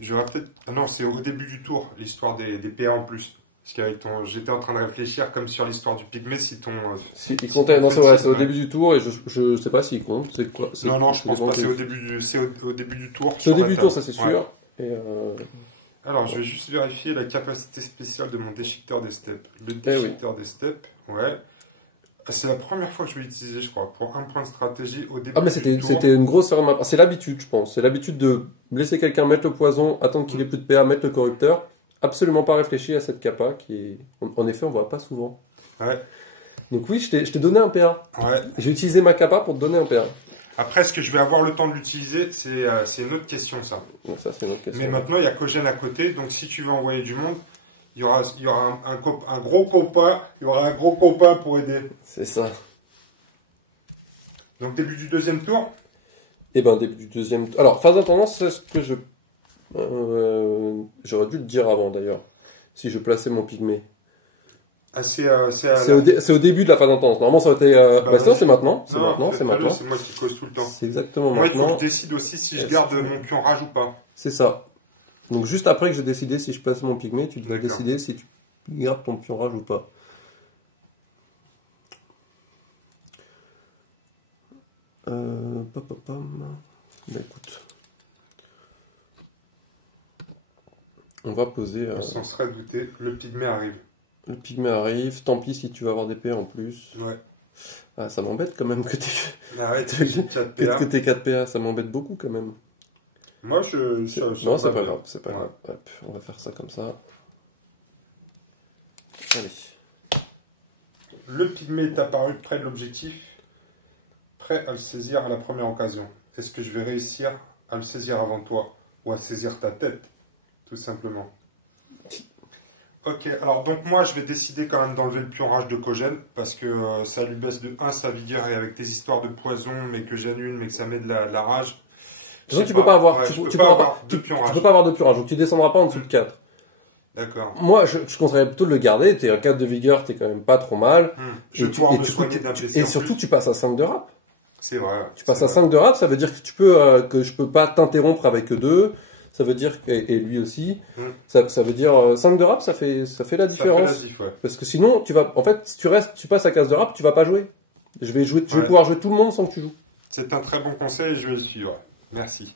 j'aurais peut-être... Ah non, c'est au début du tour, l'histoire des PA en plus. Parce qu'avec j'étais en train de réfléchir comme sur l'histoire du pygmée, si ton... Si, il comptait, non, c'est vrai, c'est au ouais. début du tour et je sais pas s'il compte. C'est quoi? Non, je pense pas, c'est au début du tour. C'est au sur la début du tour, table. ça c'est Ouais. sûr. Et Alors, je vais juste vérifier la capacité spéciale de mon déchiqueteur des steppes. Le oui. déchiqueteur des steppes, ouais. C'est la première fois que je vais l'utiliser, je crois, pour un point de stratégie au début Ah, mais du tour. c'était une grosse erreur. C'est l'habitude, je pense. C'est l'habitude de laisser quelqu'un mettre le poison, attendre qu'il ait plus de PA, mettre le corrupteur. Absolument pas réfléchi à cette capa qui est. En effet, on voit pas souvent. Ouais. Donc, oui, je t'ai donné un PA. Ouais. J'ai utilisé ma capa pour te donner un PA. Après, est-ce que je vais avoir le temps de l'utiliser? C'est une autre question, ça. Donc, ça, c'est une autre question. Mais maintenant, il y a Kogène à côté, donc si tu veux envoyer du monde, il y aura un gros copain, il y aura un gros copain pour aider. C'est ça. Donc, début du deuxième tour? Et ben, début du deuxième. Alors, phase d'intendance, c'est ce que je. J'aurais dû le dire avant d'ailleurs. Si je plaçais mon pygmée. Ah, c'est au début de la phase d'intendance. Normalement, ça aurait été. Sinon, c'est maintenant. C'est Non, maintenant. C'est maintenant. C'est moi qui cause tout le temps. C'est exactement Moi, il faut maintenant. que je décide aussi si je garde mon pion rage ou pas. C'est ça. Donc, juste après que j'ai décidé si je place mon pygmée, tu dois D'accord. décider si tu gardes ton pion rage ou pas. Bah, écoute. On va poser. On s'en serait douté, le pygmée arrive. Le pygmée arrive. Tant pis si tu vas avoir des PA en plus. Ouais. Ah, ça m'embête quand même que t'aies Arrête, que- j'ai 4 PA. que t'aies 4 PA. Ça m'embête beaucoup quand même. Moi, Non, c'est pas grave. C'est pas Ouais. grave. Hop, on va faire ça comme ça. Allez. Le pygmée est apparu près de l'objectif, prêt à le saisir à la première occasion. Est-ce que je vais réussir à le saisir avant toi ou à saisir ta tête, tout simplement? Ok, alors donc moi je vais décider quand même d'enlever le pion rage de Kogène parce que ça lui baisse de 1 sa vigueur et avec tes histoires de poison, mais que j'annule, mais que ça met de la rage. De toute façon, tu peux pas avoir. Ouais, tu je peux peux pas pas avoir de pion tu rage. peux pas avoir de pion rage. Donc tu descendras pas en dessous de 4. D'accord. Moi, je conseillerais plutôt de le garder. T'es à 4 de vigueur, t'es quand même pas trop mal. Je vais pouvoir me soigner d'un PC Et en surtout, plus. tu passes à 5 de rap. C'est vrai. Tu passes c'est à vrai. 5 de rap, ça veut dire que que je peux pas t'interrompre avec 2. Ça veut dire et lui aussi. Ça veut dire 5 de rap, ça fait la Ça fait la différence. diff, ouais. Parce que sinon, en fait, si tu passes à 15 de rap, tu vas pas jouer. Je vais Ouais. pouvoir jouer tout le monde sans que tu joues. C'est un très bon conseil et je vais le suivre. Merci.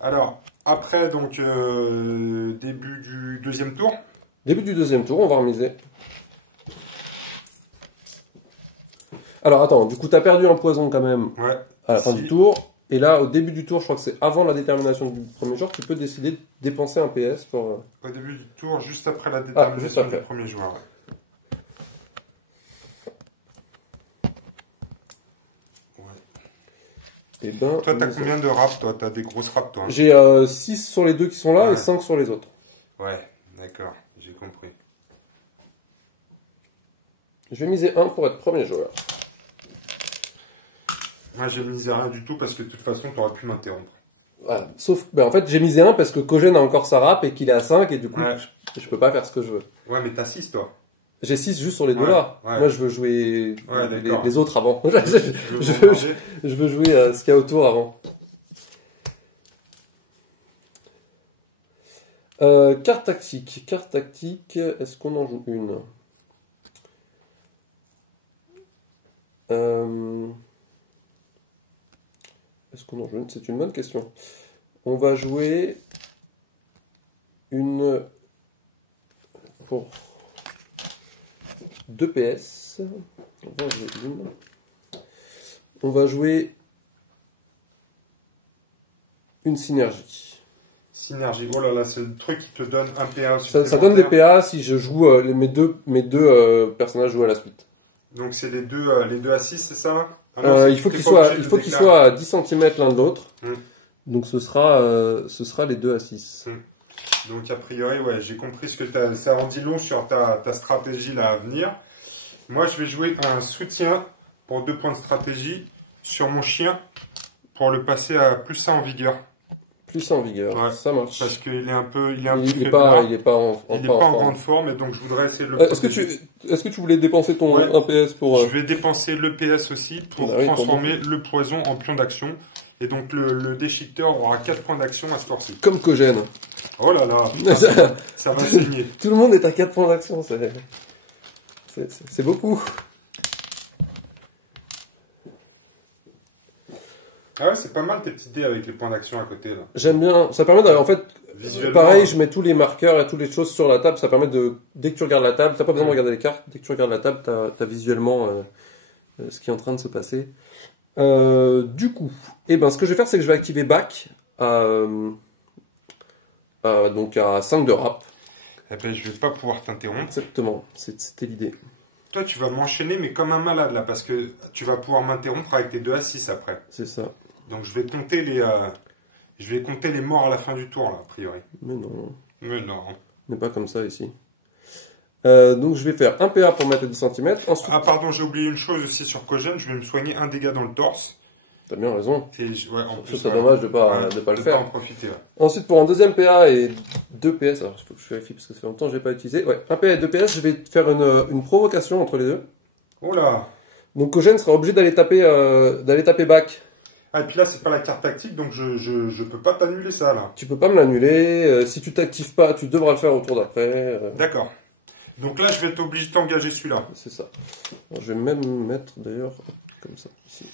Alors, après, donc, début du deuxième tour. Début du deuxième tour, on va remiser. Alors attends, du coup, t'as perdu un poison quand même Ouais. à la fin Si. du tour. Et là, au début du tour, je crois que c'est avant la détermination du premier joueur, tu peux décider de dépenser un PS pour. Au début du tour, juste après la détermination juste après. du premier joueur. Ouais. Et ben, Toi, t'as combien de rap, toi? T'as des grosses rap, toi? Hein. j'ai 6 sur les deux qui sont là Ouais. et 5 sur les autres. Ouais, d'accord, j'ai compris. Je vais miser 1 pour être premier joueur. Moi, j'ai misé rien du tout parce que de toute façon, t'aurais pu m'interrompre. Voilà. Sauf, en fait, j'ai misé 1 parce que Kogène a encore sa rap et qu'il est à 5 et du coup, Ouais. je peux pas faire ce que je veux. Ouais, mais t'as 6, toi. J'ai 6 juste sur les deux Ouais, là. ouais. Moi, je veux jouer Ouais, d'accord. les autres avant. Je veux manger. Je veux jouer ce qu'il y a autour avant. Carte tactique. Carte tactique, est-ce qu'on en joue une? Est-ce qu'on en joue une? C'est une bonne question. On va jouer une pour 2 PS. On va jouer une. On va jouer une synergie. Synergie. Oh là là, c'est le truc qui te donne un PA. Ça donne des PA si je joue mes deux personnages jouent à la suite. Donc c'est les deux à 6, c'est ça? Ah non, Il faut t'es qu'ils pas soient, obligé il de faut qu'ils déclarer. soient à 10 cm l'un de l'autre. Mm. Donc ce sera les 2 à 6. Donc a priori, ouais, j'ai compris ce que ça en dit long sur ta stratégie là à venir. Moi, je vais jouer un soutien pour 2 points de stratégie sur mon chien pour le passer à plus 1 en vigueur. Plus en vigueur, Ouais. ça marche. Parce qu'il est un peu, il est Il est pas en forme. grande forme et donc je voudrais essayer de le Est-ce protéger. que tu voulais dépenser ton Ouais. 1 PS pour... Je vais dépenser le PS aussi pour Bah oui, pour transformer le poison en pion d'action. Et donc le déchiqueteur aura 4 points d'action à ce tour-ci. Comme Kogène. Oh là là, putain, ça va saigner. Tout le monde est à 4 points d'action, c'est beaucoup. Ah ouais, c'est pas mal tes petites dés avec les points d'action à côté là. J'aime bien, ça permet en fait, Visuellement, pareil, je mets tous les marqueurs et toutes les choses sur la table, ça permet dès que tu regardes la table, t'as pas besoin de regarder les cartes, dès que tu regardes la table, t'as visuellement ce qui est en train de se passer. Du coup, ce que je vais faire, c'est que je vais activer back donc à 5 de rap. Eh ben, je vais pas pouvoir t'interrompre. Exactement, c'était l'idée. Toi, tu vas m'enchaîner, mais comme un malade, là, parce que tu vas pouvoir m'interrompre avec tes 2 à 6 après. C'est ça. Donc, je vais compter les morts à la fin du tour, là, a priori. Mais non, Mais non. on n'est pas comme ça ici. Donc je vais faire un PA pour mettre à 10 cm. Ensuite, Ah, pardon, j'ai oublié une chose aussi sur Kogène, je vais me soigner un dégât dans le torse. t'as bien raison. Et ouais, en plus, C'est dommage de pas le pas faire. en profiter, là. Ensuite, pour un deuxième PA et 2 PS, alors il faut que je vérifie parce que ça fait longtemps que je n'ai pas utilisé. Ouais, un PA et 2 PS, je vais faire une provocation entre les deux. Oh là. Donc Kogène sera obligé d'aller taper back. Ah, et puis là, c'est pas la carte tactique, donc je peux pas t'annuler ça, là. Tu peux pas me l'annuler. Si tu t'actives pas, tu devras le faire au tour d'après. D'accord. Donc là, je vais être obligé de t'engager celui-là. C'est ça. Alors, je vais même mettre d'ailleurs comme ça ici.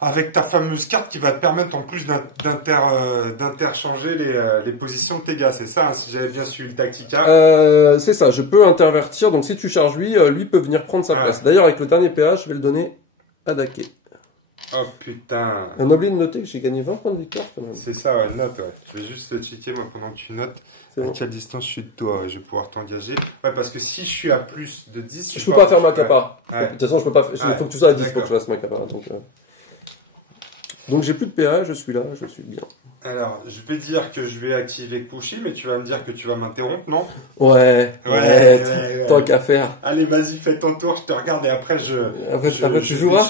Avec ta fameuse carte qui va te permettre en plus d'interchanger les positions de tes gars, c'est ça, hein, si j'avais bien suivi le tactica. C'est ça, je peux intervertir. Donc si tu charges lui peut venir prendre sa place. D'ailleurs, avec le dernier PA, je vais le donner à Dake. Oh putain. On a oublié de noter que j'ai gagné 20 points de victoire quand même. C'est ça, ouais, note, ouais. Je vais juste te checker, moi, pendant que tu notes. À Bon. quelle distance je suis de toi, ouais, je vais pouvoir t'engager. Ouais, parce que si je suis à plus de 10... Je peux pas faire ma capa. Ouais. De toute façon, je peux pas. Il faut que tu sois à 10 pour que D'accord. je fasse ma capa. Donc j'ai plus de PA, je suis là, je suis bien. Alors, je vais dire que je vais activer Kushi, mais tu vas me dire que tu vas m'interrompre, non? Ouais. Tant qu'à faire. Allez, vas-y, fais ton tour, je te regarde et après Après, tu joueras.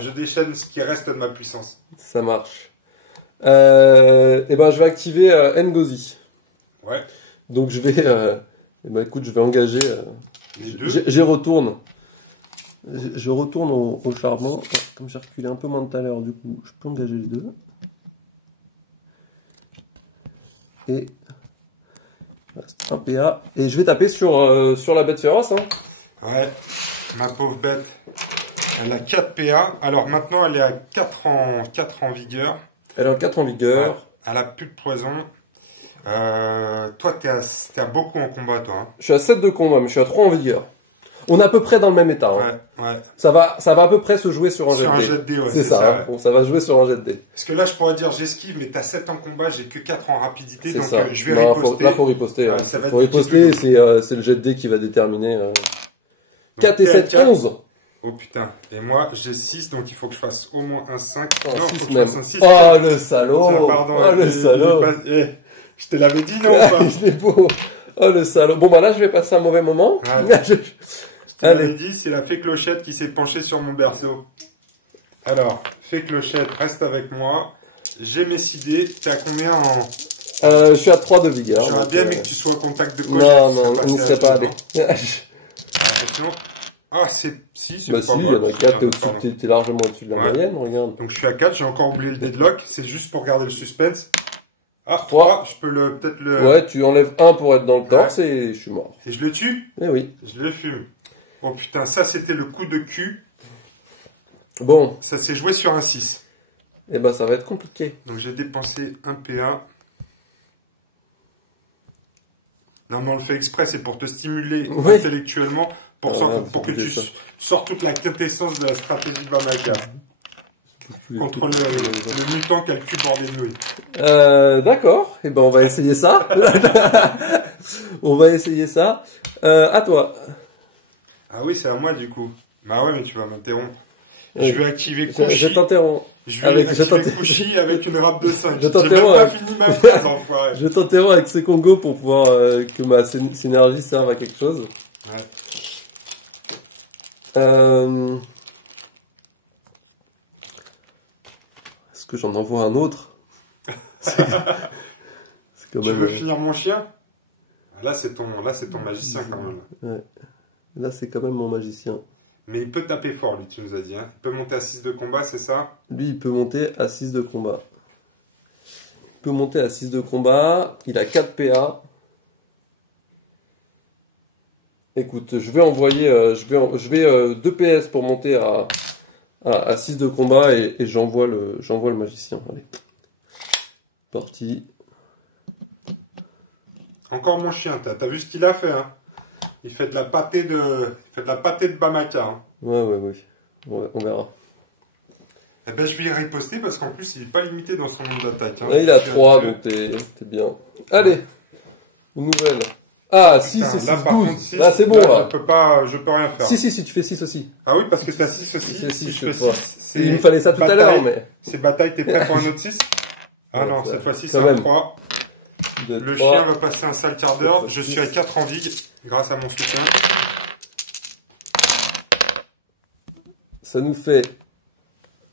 je déchaîne ce qui reste de ma puissance. Ça marche. Je vais activer Ngozi. Ouais, Donc je vais, écoute, je vais engager. les deux. J'y retourne. Je retourne au charbon. Comme j'ai reculé un peu moins de tout à l'heure, du coup, je peux engager les deux. Et il reste un PA. Et je vais taper sur la bête féroce. Hein. Ouais, ma pauvre bête. Elle a 4 PA. Alors maintenant, elle est à 4 en vigueur. Elle a 4 en vigueur. Ouais, elle a plus de poison. Toi, t'es à beaucoup en combat, toi. Hein. Je suis à 7 de combat, mais je suis à 3 en vigueur. On est à peu près dans le même état. Hein. Ouais. Ça va à peu près se jouer sur un jet de dés. Sur un jet de dés, ouais. C'est ça, hein. ouais. Bon, ça va se jouer sur un jet de dés. Parce que là, je pourrais dire j'esquive, mais t'as 7 en combat, j'ai que 4 en rapidité, C'est donc ça. je vais riposter. Là, faut riposter. Ouais, hein. ça va Faut être riposter, difficile. c'est le jet de dés qui va déterminer. Donc, 4 et t'es à 7, 4. 11. Oh putain. Et moi, j'ai 6, donc il faut que je fasse au moins un 5. Oh, non, 6 faut que je même. fasse un 6. Oh, le salaud. Tiens, pardon. Oh, le salaud. Je te l'avais dit, non ou pas? Il est beau. Oh, le salaud. Bon, bah là, je vais passer un mauvais moment. Ouais. Je Allez. Allez. Dit, c'est la fée Clochette qui s'est penchée sur mon berceau. Alors, fée Clochette, reste avec moi. J'ai mes 6 dés. T'es à combien en... Je suis à 3 de vigueur. J'aurais donc, bien aimé que tu sois au contact de Clochette. Non, on n'y serait pas allé. Attention. Ah, c'est... Si, c'est Bah pas si, il y mal. en a 4, Pardon. t'es largement au-dessus de la Ouais. moyenne, regarde. Donc je suis à 4, j'ai encore oublié le deadlock. C'est juste pour garder le suspense. Ah, 3. 3. Je peux peut-être le... Ouais, tu enlèves 1 pour être dans le torse et je suis mort. Et je le tue? Eh oui. Je le fume. Oh putain, ça c'était le coup de cul. Bon, Ça s'est joué sur un 6. eh ben ça va être compliqué. Donc j'ai dépensé un PA. Non mais on le fait exprès, c'est pour te stimuler Oui. intellectuellement, pour que tu ça. sortes toute la quintessence de la stratégie de Bamaka. Contre le mutant qui a le cul bordé de nouilles. D'accord, eh ben on va essayer ça. On va essayer ça. À toi. Ah oui, c'est à moi du coup. Bah ouais, mais tu vas m'interrompre. Oui. Je vais activer Je Kushi. t'interromps. Je vais Avec- activer Kushi avec une râpe de 5. Je J'ai même t'interromps pas avec- fini ma phrase, enfoiré. Je t'interromps avec ces Congo pour pouvoir que ma synergie serve à quelque chose. Ouais. Est-ce que j'en envoie un autre? C'est quand Tu même. veux finir mon chien? Là, c'est ton magicien quand même. Là, c'est quand même mon magicien. Mais il peut taper fort, lui, tu nous as dit. Hein. Il peut monter à 6 de combat, c'est ça? Lui, il peut monter à 6 de combat. Il peut monter à 6 de combat. Il a 4 PA. Écoute, je vais envoyer, je vais 2 PS pour monter à 6 de combat et j'envoie le magicien. Allez. Parti. Encore mon chien, t'as vu ce qu'il a fait, hein? Il fait de la pâtée de Bamaka. Hein. Ouais. Ouais, on verra. Eh ben, je vais y riposter parce qu'en plus, il n'est pas limité dans son nombre d'attaques. Hein. Là, il a 3, donc t'es bien. Allez, une nouvelle. Ah, 6 et 6, là, par 12. contre, 6, là, c'est bon, là. Je peux rien faire. Si, tu fais 6 aussi. Ah oui, parce que t'as 6 aussi. C'est Si 6, je fais c'est 6, Il me fallait ça tout à l'heure, mais. C'est bataille, t'es prêt pour un autre 6? Ah Ouais, non, ça- cette fois-ci, quand c'est même. un 3. Deux, Le 3. chien va passer un sale quart d'heure. Je suis à 4 en vigue, grâce à mon soutien. Ça nous fait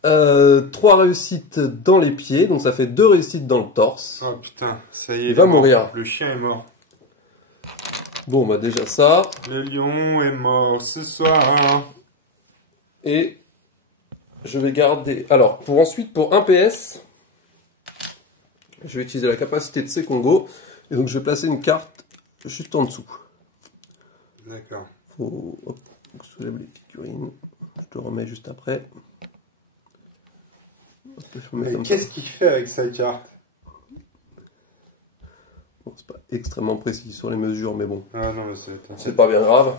3 réussites dans les pieds, donc ça fait 2 réussites dans le torse. Oh putain, ça y est. Il va mourir. Le chien est mort. Bon, bah déjà ça. Le lion est mort ce soir. Et je vais garder... Alors, pour 1 PS, je vais utiliser la capacité de Sekongo. Et donc je vais placer une carte juste en dessous. D'accord. Faut... Hop, on soulève les figurines. Je te remets juste après. Hop, je remets Mais comme ça. qu'est-ce qu'il fait avec sa carte? Bon, c'est pas extrêmement précis sur les mesures, mais bon, Ah non, mais c'est pas bien grave.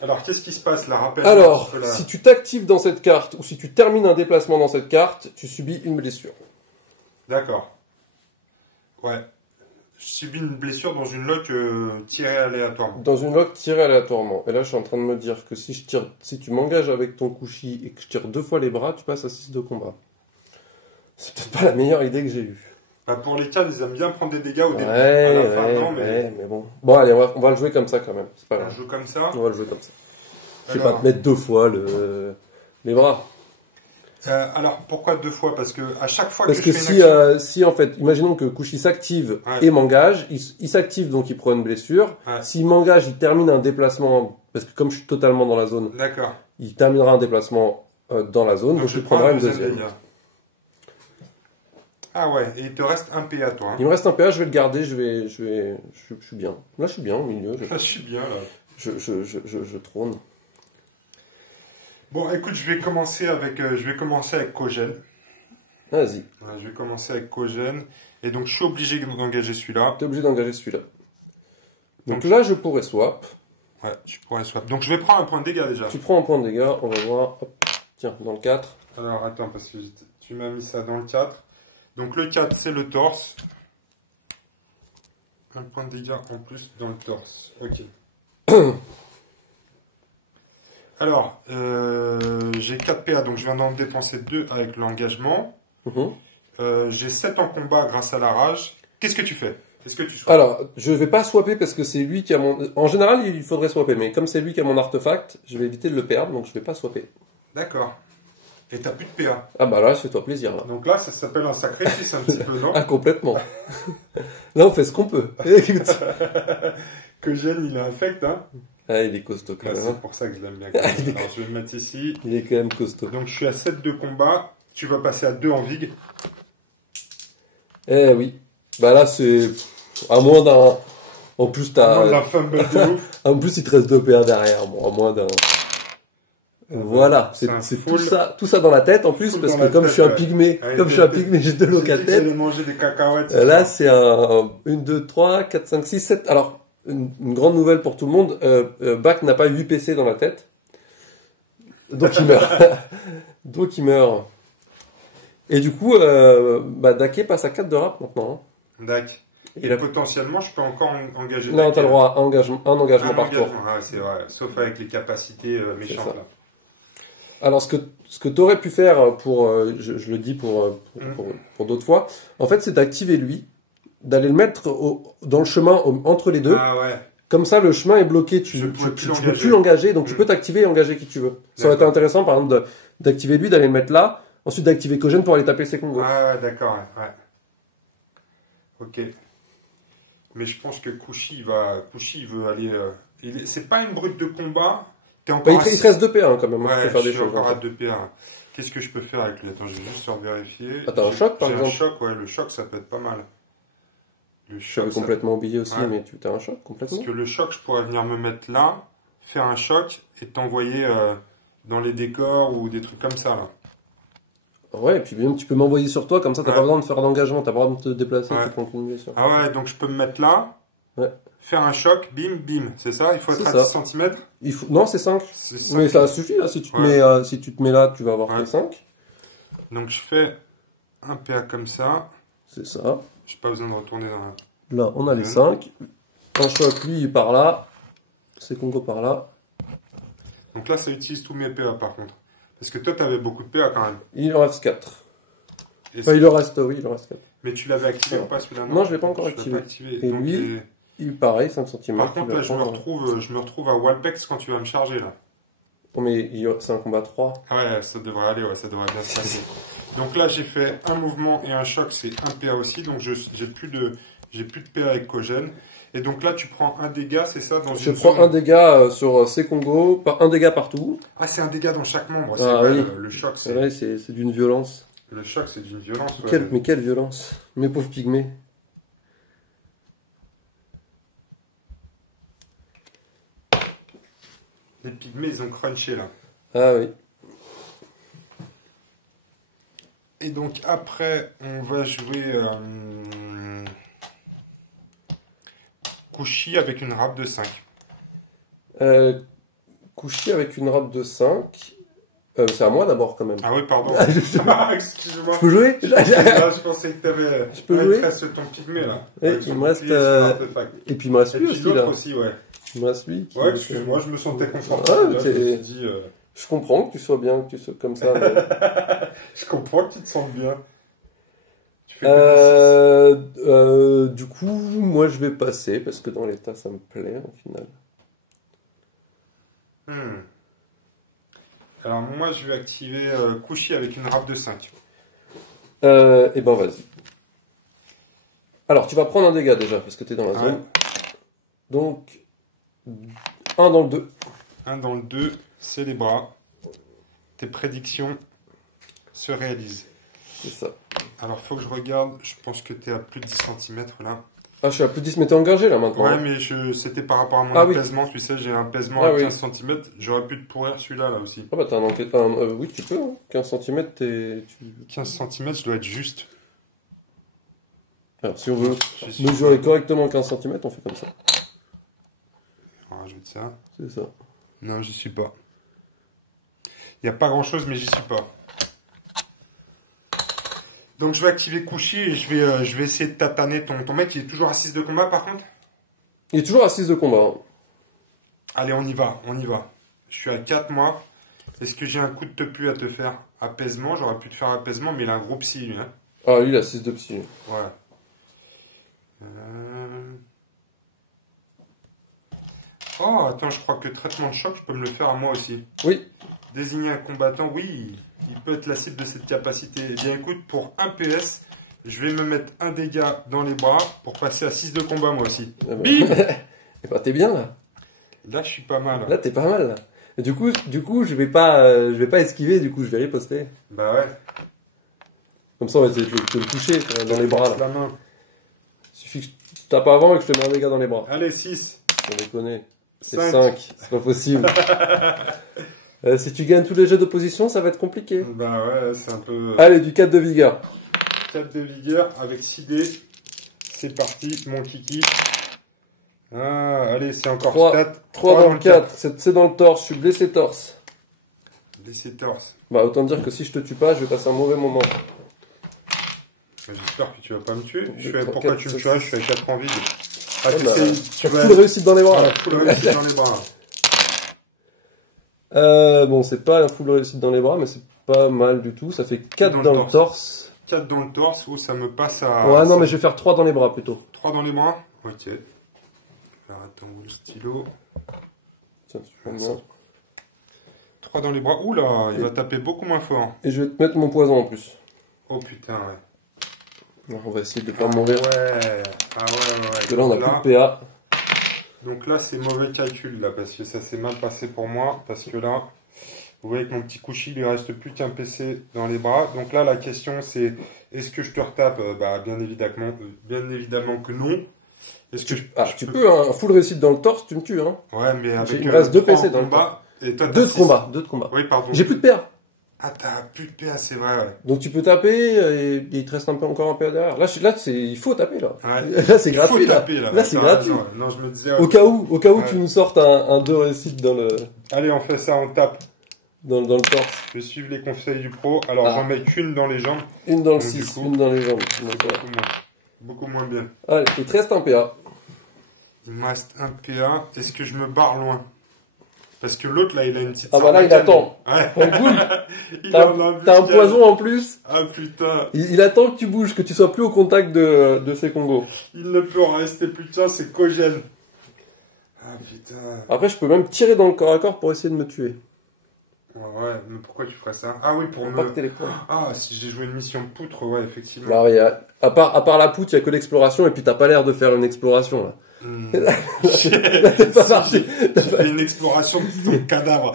Alors, qu'est-ce qui se passe là? Rappelle. Alors, si tu t'actives dans cette carte, ou si tu termines un déplacement dans cette carte, tu subis une blessure. D'accord. Ouais. Je subis une blessure dans une lock tirée aléatoirement. Dans une lock tirée aléatoirement. Et là, je suis en train de me dire que si tu m'engages avec ton kushi et que je tire 2 fois les bras, tu passes à 6 de combat. C'est peut-être pas la meilleure idée que j'ai eue. Bah, pour les cartes, ils aiment bien prendre des dégâts au début. Ouais, À la fin, non, mais bon. Bon, allez, on va le jouer comme ça quand même. C'est pas on grave. joue comme ça. On va le jouer comme ça. Je vais Alors, pas te mettre 2 fois les bras. alors, pourquoi 2 fois? Parce que à chaque fois Parce que que je fais une action... si en fait, imaginons que Kushi s'active Ouais. et m'engage, il s'active donc il prend une blessure. Ouais. S'il m'engage, il termine un déplacement, parce que comme je suis totalement dans la zone, D'accord. il terminera un déplacement dans la zone, donc il prends prendra un une deuxième. dégât. Ah ouais, et il te reste un PA toi. Hein. Il me reste un PA, je vais le garder, je suis bien. Là, je suis bien au milieu. Je suis bien là. Je trône. Bon, écoute, je vais commencer avec Kogen. Vas-y, Ouais, je vais commencer avec Kogen. Et donc, je suis obligé d'engager celui-là. t'es obligé d'engager celui-là. Donc Donc, là, je pourrais swap. Ouais, je pourrais swap. Donc, je vais prendre un point de dégâts déjà. Tu prends un point de dégâts, on va voir. Hop. Tiens, dans le 4. Alors, attends, parce que tu m'as mis ça dans le 4. Donc, le 4, c'est le torse. Un point de dégâts en plus dans le torse. Ok. Alors, j'ai 4 PA, donc je viens d'en dépenser 2 avec l'engagement. J'ai 7 en combat grâce à la rage. Qu'est-ce que tu fais? Est-ce que tu swaps? Alors, je vais pas swapper parce que c'est lui qui a mon... En général, il faudrait swapper, mais comme c'est lui qui a mon artefact, je vais éviter de le perdre, donc je vais pas swapper. D'accord. Et t'as plus de PA. Ah bah là, fais-toi plaisir, là. Donc là, ça s'appelle un sacrifice un petit peu, non? Ah, complètement. Là, on fait ce qu'on peut. Écoute. Kogen, il est infect, hein? Ah, il est costaud quand Là, même. c'est pour ça que je l'aime bien. Alors, je vais le mettre ici. Il est quand même costaud. Donc, je suis à 7 de combat. Tu vas passer à 2 en vig. Eh oui. Bah là, c'est... À moins d'un... En plus, t'as... La fumble de ouf. En plus, il te reste 2 PA derrière. Bon, à moins d'un... Voilà, C'est c'est full- tout ça dans la tête en plus, full parce dans que la comme tête, je suis un ouais. pygmée, Ouais, comme je suis un pygmée, j'ai 2 locs à J'ai tête. allé manger des cacahuètes. Là, c'est un 1, 2, 3, 4, 5, 6, 7. Alors, une grande nouvelle pour tout le monde, Bach n'a pas 8 PC dans la tête. Donc il meurt. Donc il meurt. Et du coup, Dake passe à 4 de rap maintenant. Hein. D'accord. Et Et potentiellement, je peux encore engager. là, t'as le droit à un engagement par tour. Ah, c'est vrai. Sauf avec les capacités méchantes. ça. Là. Alors, ce que tu aurais pu faire pour, je le dis pour d'autres fois, en fait, c'est d'activer lui, d'aller le mettre dans le chemin entre les deux. Ah ouais. Comme ça, le chemin est bloqué, tu Je peux pourrais plus l'engager, donc tu peux t'activer et engager qui tu veux. Ça aurait été intéressant, par exemple, d'activer lui, d'aller le mettre là, ensuite d'activer Kogen pour aller taper ses combos. Ah d'accord. Ouais. Ok. Mais je pense que Kushi, il veut aller. C'est pas une brute de combat. T'es encore. Il te reste 2 PA hein, quand même, Ouais, tu peux faire je des suis choses. encore hein. à 2 PA. Qu'est-ce que je peux faire avec lui? Attends, je vais juste vérifier. Ah, t'as un choc, par exemple? Un choc, ouais, le choc, ça peut être pas mal. Le J'avais choc, ça- complètement oublié aussi, Ouais. mais tu as un choc complètement. Parce que le choc, je pourrais venir me mettre là, faire un choc et t'envoyer dans les décors ou des trucs comme ça, là. Ouais, et puis même tu peux m'envoyer sur toi, comme ça t'as Ouais. pas besoin de faire d'engagement, t'as pas besoin de te déplacer, Ouais. tu prends une blessure. Ah ouais, donc je peux me mettre là, Ouais. faire un choc, bim, bim. C'est ça? Il faut être C'est à ça. 10 cm? Non, c'est 5. C'est 5. Mais ça suffit, là. Si tu te mets là, tu vas avoir que 5. Donc je fais un PA comme ça. C'est ça. J'ai pas besoin de retourner dans la... Là, on a les 5. Un choc, lui, il est par là. C'est Congo par là. Donc là, ça utilise tous mes PA par contre. Parce que toi, tu avais beaucoup de PA quand même. Il en reste 4. Et Enfin, il en reste, oui, il en reste 4. mais tu l'avais activé ou pas celui-là? Non, je l'ai pas encore Tu l'as activé. pas activé. Et Donc, lui, il pareil, 5 cm. par contre, là, je me retrouve à Walpex quand tu vas me charger là. Oh, mais c'est un combat 3. Ah ouais, ça devrait aller, ouais, ça devrait bien se passer. Donc là, j'ai fait un mouvement et un choc, c'est un PA aussi. Donc j'ai plus de PA avec Kogène. Et donc là, tu prends un dégât, c'est ça dans Je une prends zone... un dégât sur ces Congo, un dégât partout. Ah, c'est un dégât dans chaque membre. Ah, vrai, oui. le choc, C'est vrai, c'est d'une violence. Le choc, c'est d'une violence. Ouais. Mais quelle violence. Mes pauvres pygmées. Les pygmées, ils ont crunché là. Ah oui. Et donc après, on va jouer Kushi avec une râpe de 5. Couché avec une râpe de 5. C'est à moi d'abord quand même. Ah oui, pardon. Excuse-moi. Je peux jouer? Je pensais que tu avais... Je peux jouer? Il te reste ton pygmée là. Oui, Avec il son me reste... bouclier sur l'artefact. Et puis il me reste Et lui puis aussi l'autre là. aussi, ouais. Il me reste lui. Ouais, excuse-moi, je me sentais confortable. Ah, Là, ok. je me suis dit, Je comprends que tu sois bien, que tu sois comme ça. Mais... je comprends que tu te sens bien. Tu fais que du coup, moi je vais passer parce que dans l'état ça me plaît au final. Alors moi je vais activer Kushi avec une râpe de 5. Et ben vas-y. Alors tu vas prendre un dégât déjà parce que tu es dans la zone. Donc, 1 dans le 2. 1 dans le 2, c'est les bras. Tes prédictions se réalisent. C'est ça. Alors faut que je regarde, je pense que tu es à plus de 10 cm là. Ah, je suis à plus de 10, mais t'es engagé là maintenant. Ouais, mais c'était par rapport à mon oui. apaisement, tu sais, j'ai un apaisement Ah à oui. 15 cm, j'aurais pu te pourrir celui-là là aussi. Ah bah t'as un enquête. Oui, tu peux. Hein. 15 cm, 15 cm, je dois être juste. Alors, si on veut Je suis mesurer correctement 15 cm, on fait comme ça. On rajoute ça. C'est ça. Non, j'y suis pas. Il n'y a pas grand chose, mais j'y suis pas. Donc je vais activer Kushi et je vais essayer de tataner ton mec. Il est toujours à 6 de combat par contre? Il est toujours à 6 de combat. Hein. Allez, on y va, on y va. Je suis à 4 moi. Est-ce que j'ai un coup de tepu à te faire? Apaisement, j'aurais pu te faire apaisement, mais il a un gros psy lui. Hein. Ah, lui il a 6 de psy. Voilà. Oh, attends, je crois que traitement de choc, je peux me le faire à moi aussi. Oui. Désigner un combattant, oui, il peut être la cible de cette capacité. Eh bien écoute, pour 1 PS, je vais me mettre un dégât dans les bras pour passer à 6 de combat moi aussi. Ah bah. Bim. Et bah t'es bien là. Là, je suis pas mal. Là t'es pas mal là. Et du coup, je vais pas esquiver, du coup je vais riposter. Bah ouais. Comme ça on va essayer de le toucher dans les bras là. La main. Il suffit que je tape avant et que je te mets un dégât dans les bras. Allez, 6. On déconne. C'est 5. 5, c'est pas possible. Si tu gagnes tous les jeux d'opposition, ça va être compliqué. Bah ouais, c'est un peu... Allez, du 4 de vigueur. 4 de vigueur avec 6 dés. C'est parti, mon kiki. Ah, allez, c'est encore 3 dans le 4, c'est dans le torse, je suis blessé torse. Blessé torse. Bah autant dire que si je te tue pas, je vais passer un mauvais moment. J'espère que tu vas pas me tuer. Pourquoi 4, tu me tueras? Je suis à 4 en vide. Ah, Ouais, tu bah, sais, tu vas... full réussite dans les bras. Ah, full réussite dans les bras. Bon, c'est pas un full réussite dans les bras, mais c'est pas mal du tout. Ça fait 4 dans le torse. 4 dans le torse, où ça me passe à... Ouais, non, mais je vais faire 3 dans les bras plutôt. 3 dans les bras? Ok. Alors attends, où est le stylo? Tiens, super bien. 3 dans les bras. Oula, il va taper beaucoup moins fort. Et je vais te mettre mon poison en plus. Oh putain, ouais. Alors, on va essayer de pas mourir. Ouais. Ah ouais. Parce que là, on a plus de PA. Donc là, c'est mauvais calcul, là, parce que ça s'est mal passé pour moi. Parce que là, vous voyez que mon petit Kushi, il lui reste plus qu'un PC dans les bras. Donc là, la question, c'est, est-ce que je te retape? Bah, bien évidemment que non. Est-ce que tu peux, un full réussite dans le torse, tu me tues, hein. Ouais, mais avec... Il me reste 2 PC dans le combat. Et toi, 2 de combat, 2 de combat. Oui, pardon. J'ai plus de PA. Ah, t'as plus de PA, c'est vrai, ouais. Donc tu peux taper et il te reste encore un PA derrière. Là, il faut taper là. Ouais. Là c'est gratuit. Il faut taper, là. Là c'est gratuit. Non, je me disais. Au cas où Ouais. tu nous sortes un 2 réussites dans le Allez, on fait ça, on tape. dans le torse. Je vais suivre les conseils du pro. Alors, j'en mets qu'une dans les jambes. Une dans le Donc, du 6, coup, une dans les jambes. D'accord. Beaucoup moins bien. Allez, il te reste un PA. Il me reste un PA. Est-ce que je me barre loin? Parce que l'autre, là, il a une petite... Ah bah là, il attend. Ouais. On bouge. Il T'as en a t'as un plus poison en plus. Ah putain. Il attend que tu bouges, que tu sois plus au contact de ces Congos. Il ne peut en rester plus de ça, c'est Kogène. Ah putain. Après, je peux même tirer dans le corps à corps pour essayer de me tuer. Ouais, mais pourquoi tu ferais ça? Ah oui, pour me... Impacter les points. Ah, si j'ai joué une mission poutre, ouais, effectivement. Alors, à part la poutre, il n'y a que l'exploration, et puis t'as pas l'air de faire une exploration, là. Là, t'es pas parti. Tu fais une exploration de ton cadavre.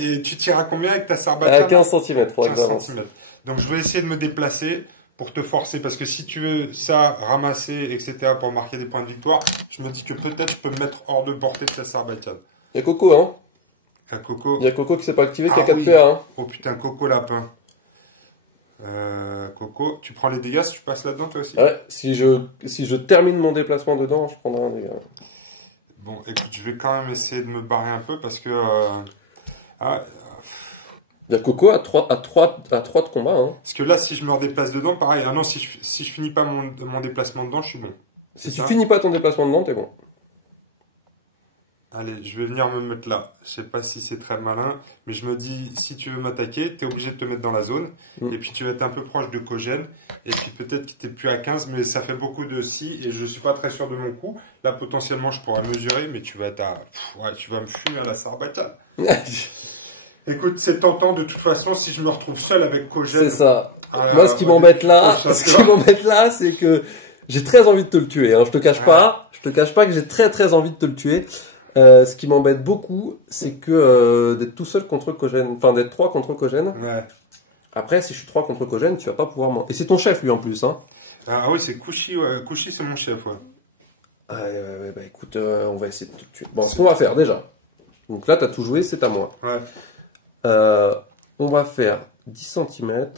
Et tu tires à combien avec ta À sarbacane? 15 cm, faudrait que 15 j'avance. cm. Donc je vais essayer de me déplacer pour te forcer. Parce que si tu veux ça, ramasser, etc. pour marquer des points de victoire, je me dis que peut-être je peux me mettre hors de portée de ta sarbacane. Il y a Coco, hein. Un Coco. Il y a Coco qui s'est pas activé, qui a Ah 4 oui. PA, hein. Oh putain, Coco lapin. Coco, tu prends les dégâts si tu passes là-dedans toi aussi? Ouais, si je termine mon déplacement dedans, je prendrai un dégât. Bon, écoute, je vais quand même essayer de me barrer un peu parce que... Ah, Il y a Coco à 3 de combat, hein. parce que là, si je me redéplace dedans, pareil. Ah non, si je finis pas mon déplacement dedans, je suis bon. Si tu ça finis pas ton déplacement dedans, t'es bon. Allez, je vais venir me mettre là. Je sais pas si c'est très malin, mais je me dis, si tu veux m'attaquer, t'es obligé de te mettre dans la zone. Et puis tu vas être un peu proche de Kogène. Et puis peut-être que t'es plus à 15, mais ça fait beaucoup de si, et je suis pas très sûr de mon coup. Là, potentiellement, je pourrais mesurer, mais tu vas être à... ouais, tu vas me fumer à la sarbacane. Écoute, c'est tentant de toute façon si je me retrouve seul avec Kogène. C'est ça. Moi, ce qui m'embête là, c'est que j'ai très envie de te le tuer, hein. Je te cache pas que j'ai très envie de te le tuer. Ce qui m'embête beaucoup, c'est que d'être tout seul contre Kogène, enfin d'être 3 contre Kogène. Ouais. Après, si je suis 3 contre Kogène, tu vas pas pouvoir m'en... Et c'est ton chef, lui, en plus, hein. Ah oui, c'est Kushi, ouais. Kushi, c'est mon chef, ouais. Ouais, bah écoute, on va essayer de te tuer. Bon, ce qu'on va faire, déjà. Donc là, t'as tout joué, c'est à moi. Ouais. On va faire 10 cm.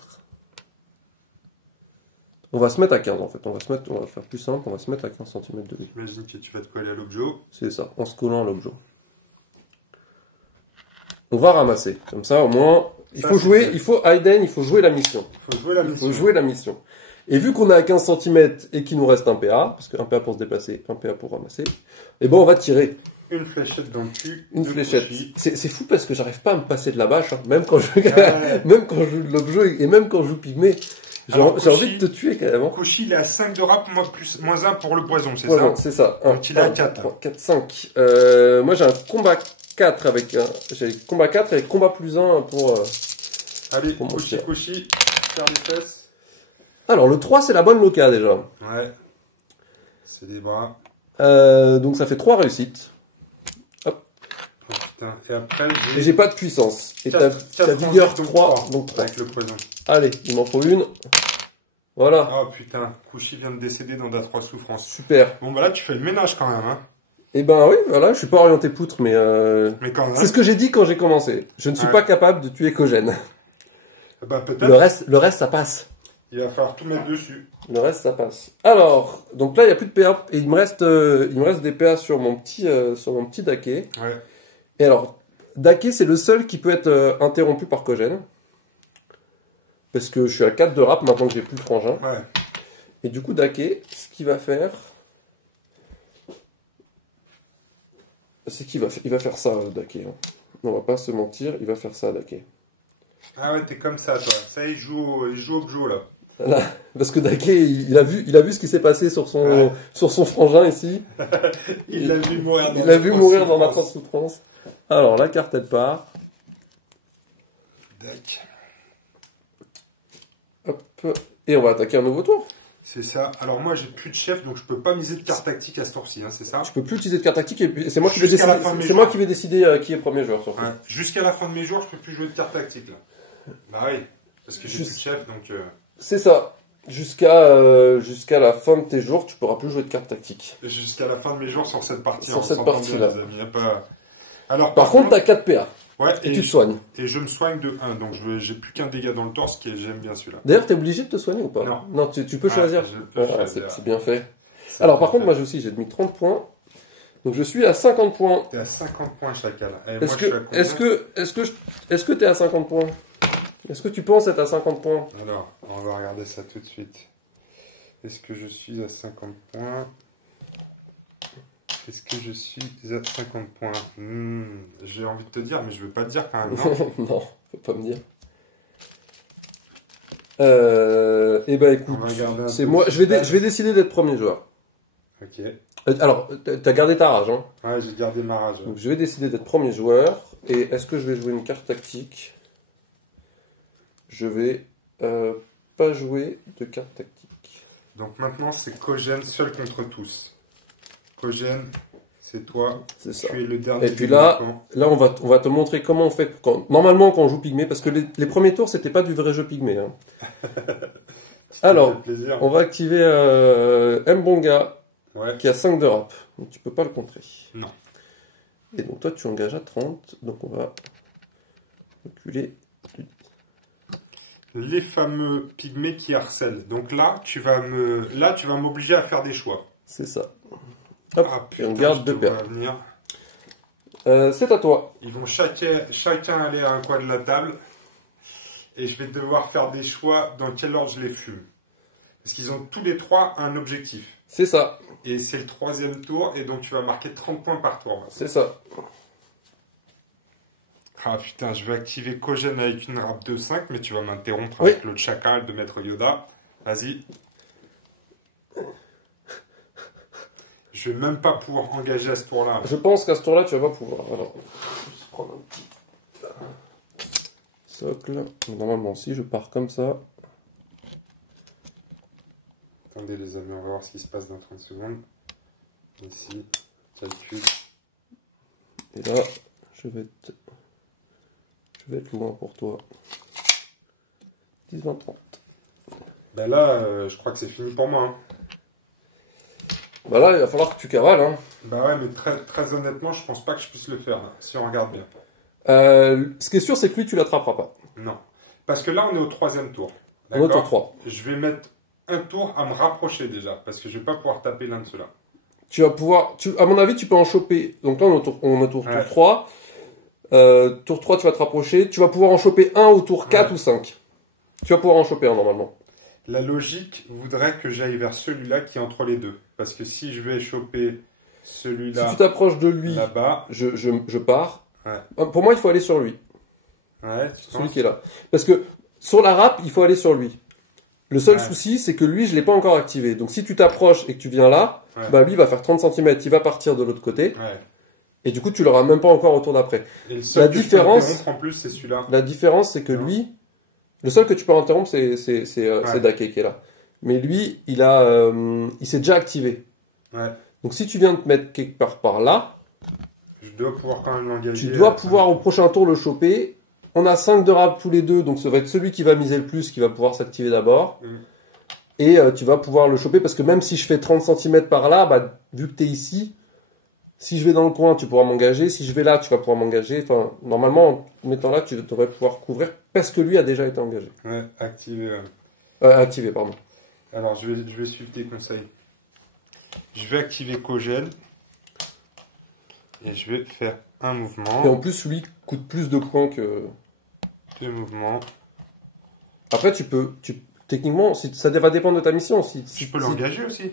On va se mettre à 15, en fait. On va faire plus simple, on va se mettre à 15 cm de lui. Imagine que tu vas te coller à l'objet. C'est ça, en se collant à l'objet. On va ramasser. Comme ça, au moins, Aiden, il faut jouer la mission. Il faut jouer la mission. Et vu qu'on est à 15 cm et qu'il nous reste un PA, parce qu'un PA pour se déplacer, un PA pour ramasser, et ben on va tirer. Une fléchette dans le cul. Une fléchette. C'est fou parce que j'arrive pas à me passer de la bâche, hein. Même quand je Ouais. même quand je joue de l'objet et même quand je joue pygmée. J'ai envie de te tuer quand même, hein. Kushi, il est à 5 de rap, moins 1 pour le poison, c'est ça? C'est ça. Donc il est à 4. 3, 4, 5. Moi j'ai un combat 4 avec combat plus 1 pour... Allez, pour Kushi, faire les fesses. Alors le 3 c'est la bonne loca déjà. Ouais. C'est des bras. Donc ça fait 3 réussites. Hop. Oh putain. Et après, Et j'ai pas de puissance. Et ta vigueur 3, donc 3. Avec le poison. Allez, il m'en faut une. Voilà. Oh putain, Kushi vient de décéder dans la 3 souffrances. Super. Bon bah là tu fais le ménage quand même, hein. Et ben oui, voilà, je suis pas orienté poutre, mais quand même. c'est ce que j'ai dit quand j'ai commencé. Je ne suis pas capable de tuer Kogène. Bah peut-être. Le reste, ça passe. Il va falloir tout mettre dessus. Le reste, ça passe. Alors, donc là, il n'y a plus de PA. Et il me reste des PA sur mon petit Daké. Ouais. Et alors, Daké, c'est le seul qui peut être interrompu par Kogène. Parce que je suis à 4 de rap maintenant que j'ai plus le frangin. Ouais. Et du coup, Daké, ce qu'il va faire... C'est qu'il va faire ça, Daké. Hein. On va pas se mentir, il va faire ça, Daké. Ah ouais, t'es comme ça, toi. Ça, il joue au Gjo, là. Voilà. Parce que Daké, il a vu ce qui s'est passé sur son frangin ici. Il l'a vu mourir dans la souffrance. Alors, la carte, elle part. Dac. Hop. Et on va attaquer un nouveau tour. C'est ça. Alors moi, j'ai plus de chef, donc je peux pas miser de carte tactique à ce tour-ci, hein, c'est ça? Je peux plus utiliser de carte tactique et puis c'est moi qui vais décider. C'est moi qui vais décider qui est premier joueur. Surtout. Ouais. Jusqu'à la fin de mes jours, je peux plus jouer de carte tactique là. Bah oui, parce que j'ai plus de chef, donc. C'est ça. Jusqu'à la fin de tes jours, tu pourras plus jouer de carte tactique. Jusqu'à la fin de mes jours sur cette partie. Sur cette partie-là. Pas... Alors par contre, t'as 4 PA. Ouais, et tu te soignes. Et je me soigne de 1, donc j'ai plus qu'un dégât dans le torse, j'aime bien celui-là. D'ailleurs, t'es obligé de te soigner ou pas? Non. Non, tu peux choisir. Je peux C'est bien fait. Alors, par contre, moi aussi, j'ai mis 30 points. Donc, je suis à 50 points. T'es à 50 points chacal. Est-ce que t'es à 50 points? Est-ce que tu penses être à 50 points? Alors, on va regarder ça tout de suite. Est-ce que je suis à 50 points? Est-ce que je suis à 50 points? J'ai envie de te dire, mais je veux pas te dire quand même, non? Non, faut pas me dire. Eh ben écoute, c'est moi. Je vais décider d'être premier joueur. Ok. Alors, t'as gardé ta rage, hein? Ouais, j'ai gardé ma rage. Donc je vais décider d'être premier joueur. Et est-ce que je vais jouer une carte tactique? Je vais pas jouer de carte tactique. Donc maintenant, c'est Kogène seul contre tous. Kogène, c'est toi. C'est ça. Tu es le dernier. Et puis là on va te montrer comment on fait. Normalement, quand on joue Pygmée, parce que les premiers tours, c'était pas du vrai jeu Pygmée. Hein. Alors, on va activer Mbonga, qui a 5 de rap. Donc tu peux pas le contrer. Non. Et donc toi, tu engages à 30. Donc on va reculer. Les fameux pygmées qui harcèlent. Donc là, tu vas m'obliger à faire des choix. C'est ça. Hop, putain, et on garde 2 paires. C'est à toi. Ils vont chacun aller à un coin de la table. Et je vais devoir faire des choix dans quel ordre je les fume. Parce qu'ils ont tous les trois un objectif. C'est ça. Et c'est le 3e tour. Et donc tu vas marquer 30 points par tour. C'est ça. Ah putain, je vais activer Kogène avec une rap de 5, mais tu vas m'interrompre avec l'autre chacal de Maître Yoda. Vas-y. Je vais même pas pouvoir engager à ce tour-là. Je pense qu'à ce tour-là, tu vas pas pouvoir. Alors, je vais juste prendre un petit socle. Normalement, si je pars comme ça. Attendez les amis, on va voir ce qui se passe dans 30 secondes. Ici, calcul. Et là, je vais être loin pour toi. 10, 20, 30. Ben là, je crois que c'est fini pour moi. Hein. Bah là, il va falloir que tu cavales. Hein. Bah ouais, mais très honnêtement, je pense pas que je puisse le faire, là, si on regarde bien. Ce qui est sûr, c'est que lui, tu l'attraperas pas. Non. Parce que là, on est au 3e tour. On est au tour 3. Je vais mettre un tour à me rapprocher déjà, parce que je vais pas pouvoir taper l'un de ceux-là. Tu vas pouvoir... à mon avis, tu peux en choper. Donc là, on est au tour 3. Tour 3, tu vas te rapprocher. Tu vas pouvoir en choper un au tour 4 ou 5. Tu vas pouvoir en choper un, normalement. La logique voudrait que j'aille vers celui-là qui est entre les deux. Parce que si je vais choper celui-là... Si tu t'approches de lui, là-bas, je pars. Ouais. Pour moi, il faut aller sur lui. Ouais, celui qui est là. Parce que sur la rap, il faut aller sur lui. Le seul souci, c'est que lui, je ne l'ai pas encore activé. Donc si tu t'approches et que tu viens là, bah lui, il va faire 30 cm. Il va partir de l'autre côté. Ouais. Et du coup, tu l'auras même pas encore au tour d'après. La différence, en plus, c'est celui-là. La différence, c'est que lui, le seul que tu peux interrompre, c'est Dake qui est là. Mais lui, il s'est déjà activé. Ouais. Donc si tu viens de te mettre quelque part par là, je dois pouvoir quand même l'engager. Tu dois pouvoir au prochain tour le choper. On a 5 de rap tous les deux, donc ça va être celui qui va miser le plus qui va pouvoir s'activer d'abord. Et tu vas pouvoir le choper parce que même si je fais 30 cm par là, bah, vu que tu es ici, si je vais dans le coin, tu pourras m'engager. Si je vais là, tu vas pouvoir m'engager. Enfin, normalement, en étant là, tu devrais pouvoir couvrir parce que lui a déjà été engagé. Ouais, activé. Activé, pardon. Alors, je vais suivre tes conseils. Je vais activer Kogène. Et je vais faire un mouvement. Et en plus, lui coûte plus de points que... 2 mouvements. Après, techniquement, ça va dépendre de ta mission. Je peux l'engager aussi.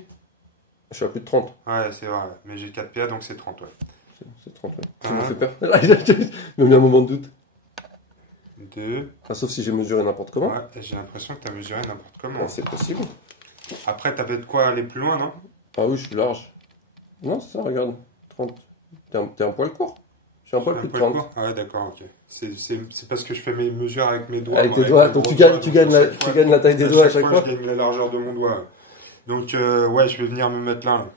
Je suis à plus de 30. Ouais, c'est vrai. Mais j'ai 4 PA, donc c'est 30, ouais. C'est 30, ouais. Tu me fais peur. Il m'a mis un moment de doute. 2. Enfin, sauf si j'ai mesuré n'importe comment. Ouais, j'ai l'impression que tu as mesuré n'importe comment. Ouais, c'est possible. Après, t'avais de quoi aller plus loin, non? Ah oui, je suis large. Non, c'est ça, regarde. 30. T'es un poil court. J'ai un poil plus de 30. Ah ouais, d'accord, ok. C'est parce que je fais mes mesures avec mes doigts. Avec tes doigts, donc tu gagnes la taille des doigts à chaque fois. Je gagne la largeur de mon doigt. Donc, ouais, je vais venir me mettre là.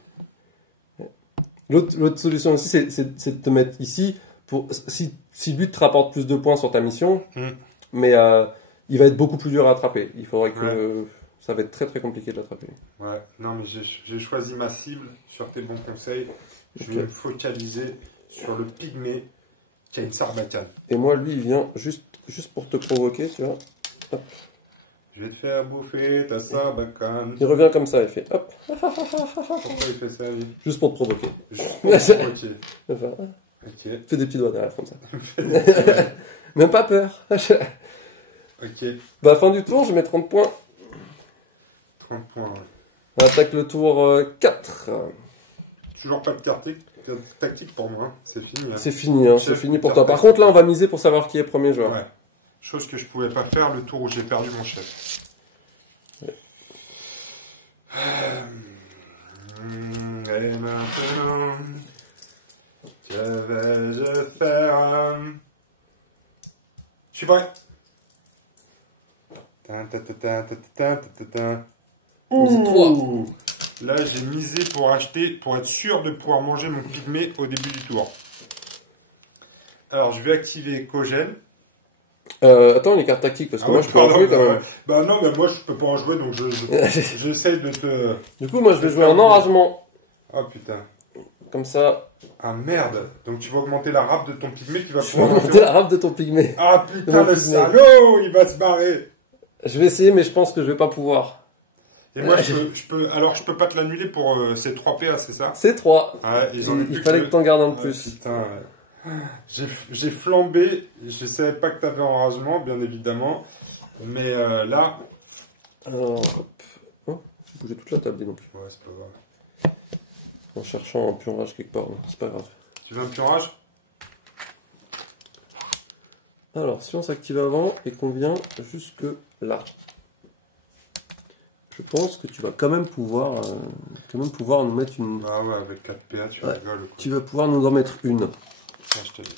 L'autre solution aussi, c'est de te mettre ici. Si lui te rapporte plus de points sur ta mission, mais il va être beaucoup plus dur à attraper. Il faudrait que... Ça va être très très compliqué de l'attraper. Ouais, non mais j'ai choisi ma cible sur tes bons conseils. Je vais me focaliser sur le pygmée qui a une sarbacane. Et moi, lui, il vient juste pour te provoquer, tu vois. Hop. Je vais te faire bouffer ta sarbacane. Il revient comme ça, il fait hop. Pourquoi il fait ça, lui? Juste pour te provoquer. Juste pour te provoquer. Enfin, Ok. fais des petits doigts derrière comme ça. Même pas peur. Ok. Bah, fin du tour, je mets 30 points. 30 points, ouais. On attaque le tour 4. Toujours pas de carte tactique pour moi, hein. C'est fini. Hein. C'est fini, hein. C'est Chef, fini pour carte toi. Par contre, là, on va miser pour savoir qui est premier joueur. Ouais. Chose que je pouvais pas faire le tour où j'ai perdu mon chef. Ouais. Et maintenant, que vais-je faire? Je suis prêt. Ouh. Là, j'ai misé pour acheter, pour être sûr de pouvoir manger mon pygmée au début du tour. Alors, je vais activer Kogel. Attends, les cartes tactiques, parce que moi, je peux en jouer quand même. Bah non, mais moi, je peux pas en jouer, donc j'essaye de te... Du coup, moi, je vais jouer en enragement. Oh putain. Comme ça. Ah merde. Donc tu vas augmenter la râpe de ton pygmée qui va Je vais augmenter la râpe de ton pygmée. Ah putain, le salaud, il va se barrer. Je vais essayer, mais je pense que je vais pas pouvoir. Et moi, alors je peux pas te l'annuler pour ces 3 PA, c'est ça? C'est 3. Ouais, Il fallait que t'en gardes un de plus. Putain, ouais. J'ai flambé, je savais pas que t'avais enragement, bien évidemment. Mais là... Alors, hop. Oh, j'ai bougé toute la table, dis donc. Ouais, c'est pas grave. En cherchant un purage quelque part, c'est pas grave. Tu veux un purage? Alors, si on s'active avant et qu'on vient jusque là, je pense que tu vas quand même pouvoir nous mettre une... Ah ouais, avec 4 PA, tu Ouais. rigoles. Quoi. Tu vas pouvoir nous en mettre une. Ça, je te dis.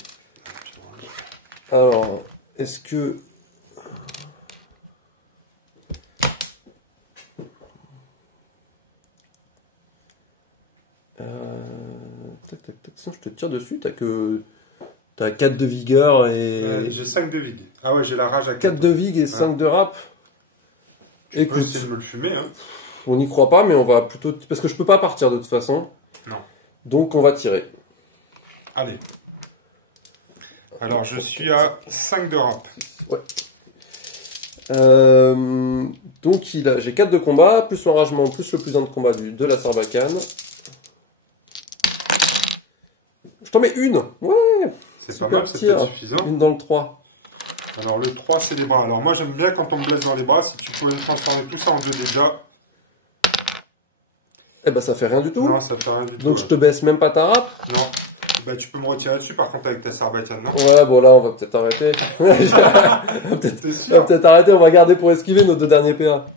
Alors, est-ce que... Tac, tac, tac. Sinon, je te tire dessus. T'as 4 de vigueur et... J'ai 5 de vigueur. Ah ouais, j'ai la rage à 4 de vigueur et 5 de rap. Je peux Écoute, essayer de me le fumer, hein. on n'y croit pas, mais on va plutôt... Parce que je peux pas partir de toute façon. Non. Donc, on va tirer. Allez. Alors, je suis à 5 de rap. Ouais. Donc, j'ai 4 de combat, plus l'enragement, plus le plus 1 de combat de la sarbacane. Je t'en mets une. Ouais. C'est pas mal, c'est tir. peut-être suffisant. Une dans le 3. Alors, le 3, c'est les bras. Alors, moi, j'aime bien quand on me blesse dans les bras. Si tu pouvais transformer tout ça en 2 déjà. Eh ben, ça fait rien du tout. Non, ça fait rien du tout. Donc, je te baisse même pas ta râpe. Non. Bah, tu peux me retirer dessus, par contre, avec ta sarbacane, non? Ouais, bon, là, on va peut-être arrêter. On va T'es sûr? peut-être arrêter, on va garder pour esquiver nos 2 derniers PA.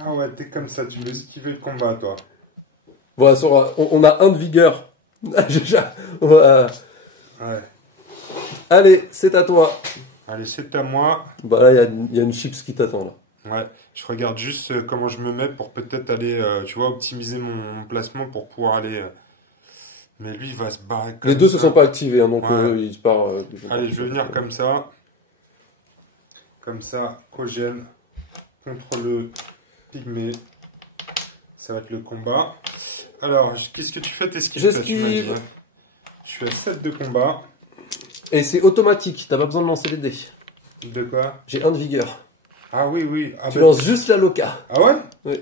Ah ouais, t'es comme ça, tu veux esquiver le combat, toi. Bon, on a 1 de vigueur. Ouais. Ouais. Allez, c'est à toi. Allez, c'est à moi. Bah là, il y a une chips qui t'attend, là. Ouais, je regarde juste comment je me mets pour peut-être aller, tu vois, optimiser mon placement pour pouvoir aller... Mais lui, il va se barrer comme ça. Les deux se sont pas activés, hein, donc Ouais. il se part... Allez, je vais venir comme ça. Comme ça, Kogel contre le pygmée. Ça va être le combat. Alors, qu'est-ce que tu fais? T'esquives. J'esquive. Je suis à 7 de combat. Et c'est automatique, t'as pas besoin de lancer les dés. De quoi? J'ai 1 de vigueur. Ah oui, oui. Ah, Tu bah, lances juste la loca. Ah ouais? Oui.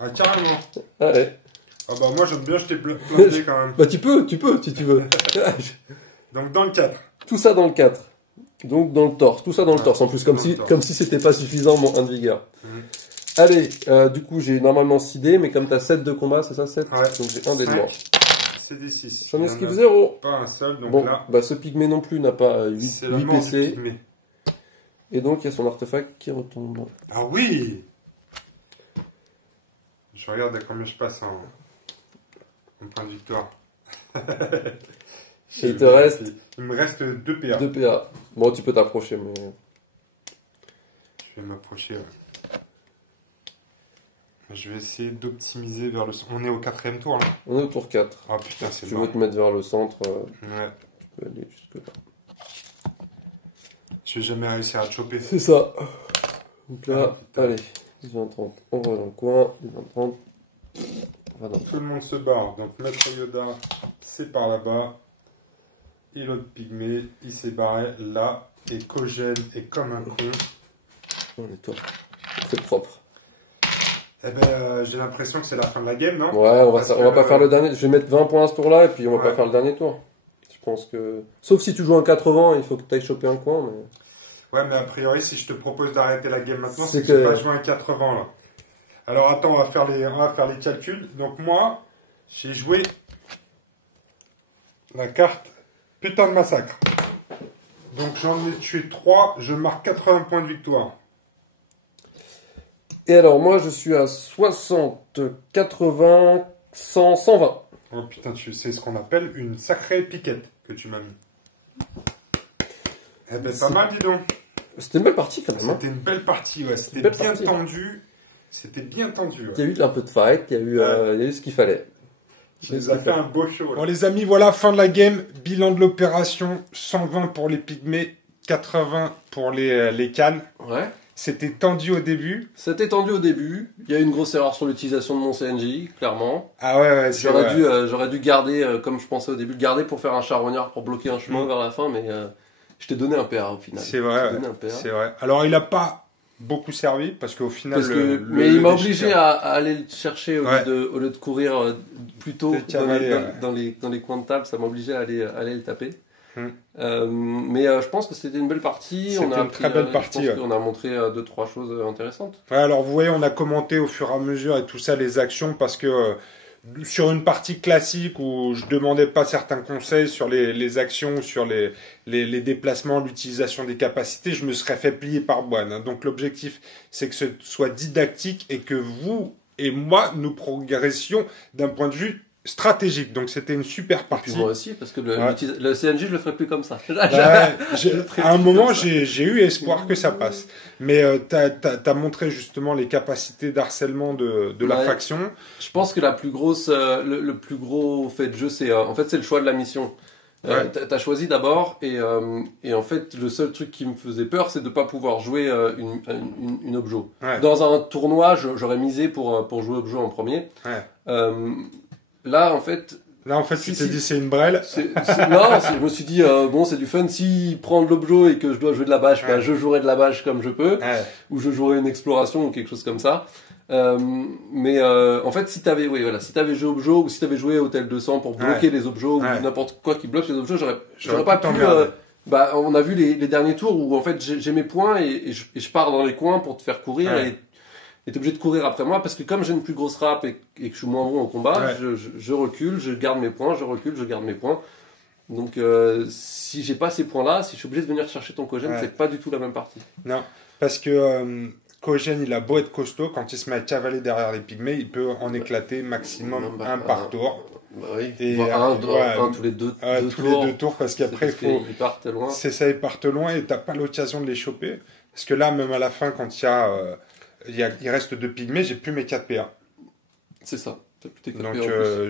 Ah, carrément. Ah ouais. Ah bah moi, j'aime bien jeter plein de dés quand même. Bah tu peux, si tu veux. Donc dans le 4. Tout ça dans le 4. Donc dans le torse, tout ça dans le Ouais, torse. En plus, comme dans le si, torse. comme si c'était pas suffisant mon 1 de vigueur. Mhm. Allez, du coup j'ai normalement 6 dés, mais comme t'as 7 de combat, c'est ça 7? Ouais. Donc j'ai 1 dé de Cinq. mort. C'est des 6. J'en esquive 0. Pas un seul, donc Bon, là, bah ce pygmée non plus n'a pas 8, c'est la 8 mort du PC. pygmée. Et donc il y a son artefact qui retombe. Ah oui! Je regarde à combien je passe en point de victoire. Et il te reste Il me reste 2 PA. 2 PA. Bon, tu peux t'approcher, mais... Je vais m'approcher. Ouais. Je vais essayer d'optimiser vers le... On est au 4e tour, là. On est au tour 4. Ah putain, c'est Tu mort. veux te mettre vers le centre, Ouais. tu peux aller jusque là. Je vais jamais réussir à te choper. C'est ça. Donc là, Ah, allez, 20-30, on va dans le coin, 20-30, on va dans le Tout le monde se barre. Donc Maître Yoda, c'est par là-bas. Et l'autre pygmée, il s'est barré là. Et Kogène est comme un con. On nettoie. C'est propre. Eh ben, j'ai l'impression que c'est la fin de la game, non? Ouais, on va pas faire le dernier. Je vais mettre 20 points à ce tour-là et puis on va pas faire le dernier tour. Je pense que. Sauf si tu joues un 80, il faut que tu ailles choper un coin. Mais... Ouais, mais a priori, si je te propose d'arrêter la game maintenant, c'est que j'ai pas joué un 80 là. Alors attends, on va faire les calculs. Donc moi, j'ai joué la carte putain de massacre. Donc j'en ai tué 3, je marque 80 points de victoire. Et alors moi je suis à 60, 80, 100, 120. Oh putain, c'est ce qu'on appelle une sacrée piquette que tu m'as mis. Eh ben pas mal, dis donc. C'était une belle partie quand même. C'était une belle partie, ouais. C'était bien tendu. C'était bien tendu. Ouais. Il y a eu un peu de fight, il y a eu ce qu'il fallait. Je les ai fait un beau show. Là. Bon les amis, voilà, fin de la game. Bilan de l'opération, 120 pour les pygmées, 80 pour les cannes. Ouais. C'était tendu au début. C'était tendu au début. Il y a eu une grosse erreur sur l'utilisation de mon CNJ, clairement. Ah ouais, c'est vrai. J'aurais dû garder, comme je pensais au début, garder pour faire un charognard pour bloquer un chemin vers la fin, mais je t'ai donné un PA au final. C'est vrai. C'est vrai. Alors il a pas beaucoup servi parce qu'au final. Mais il m'a obligé à aller le chercher au lieu de courir plus tôt dans les coins de table. Ça m'a obligé à aller le taper. Mais je pense que c'était une belle partie. C'était une très belle partie. On a montré 2-3 choses intéressantes. Ouais, alors vous voyez, on a commenté au fur et à mesure et tout ça les actions parce que sur une partie classique où je demandais pas certains conseils sur les actions, sur les déplacements, l'utilisation des capacités, je me serais fait plier par Boine. Hein. Donc l'objectif, c'est que ce soit didactique et que vous et moi, nous progressions d'un point de vue stratégique. Donc c'était une super partie. Et puis moi aussi, parce que le CNJ, je le ferai plus comme ça. À un moment, j'ai eu espoir que ça passe. Mais t'as montré justement les capacités d'harcèlement de la faction. Je pense que la plus grosse, le plus gros fait de jeu, c'est en fait c'est le choix de la mission. T'as choisi d'abord et en fait le seul truc qui me faisait peur, c'est de pas pouvoir jouer une objo. Dans un tournoi, j'aurais misé pour jouer objo en premier. Là, en fait, tu t'es dit c'est une brêle. Non, je me suis dit, bon, c'est du fun. S'il prend de l'objo et que je dois jouer de la bâche, bah, je jouerai de la bâche comme je peux. Ou je jouerai une exploration ou quelque chose comme ça. Mais en fait, si t'avais joué objo ou si t'avais joué Hôtel 200 pour bloquer les objos ou n'importe quoi qui bloque les objos, j'aurais pas pu... on a vu les derniers tours où en fait j'ai mes points et je pars dans les coins pour te faire courir et t'es obligé de courir après moi parce que comme j'ai une plus grosse rap et que je suis moins bon au combat, je recule, je garde mes points, je recule, je garde mes points. Donc si j'ai pas ces points-là, si je suis obligé de venir chercher ton Kogène, c'est pas du tout la même partie. Non, parce que Kogène, il a beau être costaud, quand il se met à cavaler derrière les pygmées, il peut en éclater maximum un par tour. Oui, et un tous les deux tours. Tous les 2 tours, parce qu'après, ils partent loin. C'est ça, ils partent loin et t'as pas l'occasion de les choper. Parce que là, même à la fin, quand il reste 2 pygmées, j'ai plus mes 4 PA. C'est ça. Donc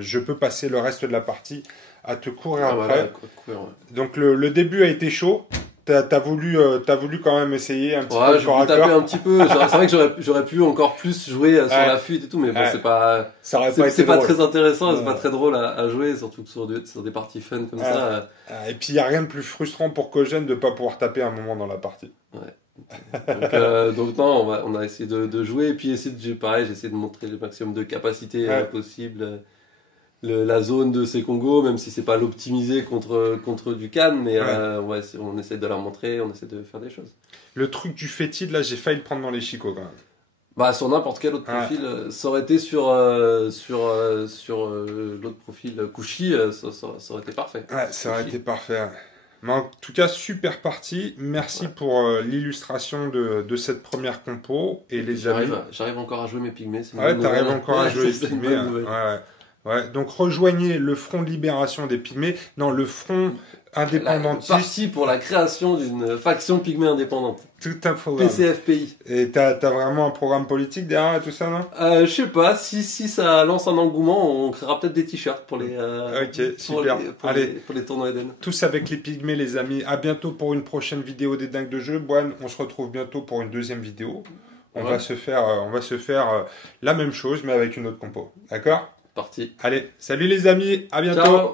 je peux passer le reste de la partie à te courir après. Donc le début a été chaud. T'as voulu quand même essayer un petit peu de corps à corps. Un petit peu. C'est vrai que j'aurais pu encore plus jouer sur la fuite et tout, mais bon, c'est pas très intéressant, c'est pas très drôle à jouer, surtout que sur des parties fun comme ça. Et puis il y a rien de plus frustrant pour Kogène de pas pouvoir taper un moment dans la partie. Donc non, on a essayé de jouer et puis j'ai essayé de montrer le maximum de capacité possible. La zone de ces Congos, même si c'est pas l'optimiser contre du Cannes, mais on essaie de la montrer, on essaie de faire des choses. Le truc du fétide, là, j'ai failli le prendre dans les chicots quand même. Bah sur n'importe quel autre profil, ça aurait été sur l'autre profil Kushi, ça aurait été parfait. Ouais, ça aurait été parfait. Mais en tout cas, super partie. Merci pour l'illustration de cette première compo et les amis. J'arrive encore à jouer mes pygmées. T'arrives encore à jouer les pygmées. Ouais, donc rejoignez le front de libération des pygmées, non, le front indépendantiste. Parti pour la création d'une faction pygmée indépendante. Tout un programme. PCFPI. Et t'as vraiment un programme politique derrière tout ça, non? Je sais pas, si ça lance un engouement, on créera peut-être des t-shirts pour les, super. Pour les tournois Eden. Tous avec les pygmées, les amis. À bientôt pour une prochaine vidéo des dingues de jeu. Boine, on se retrouve bientôt pour une deuxième vidéo. On va se faire la même chose, mais avec une autre compo. D'accord? Parti. Allez, salut les amis, à bientôt. Ciao.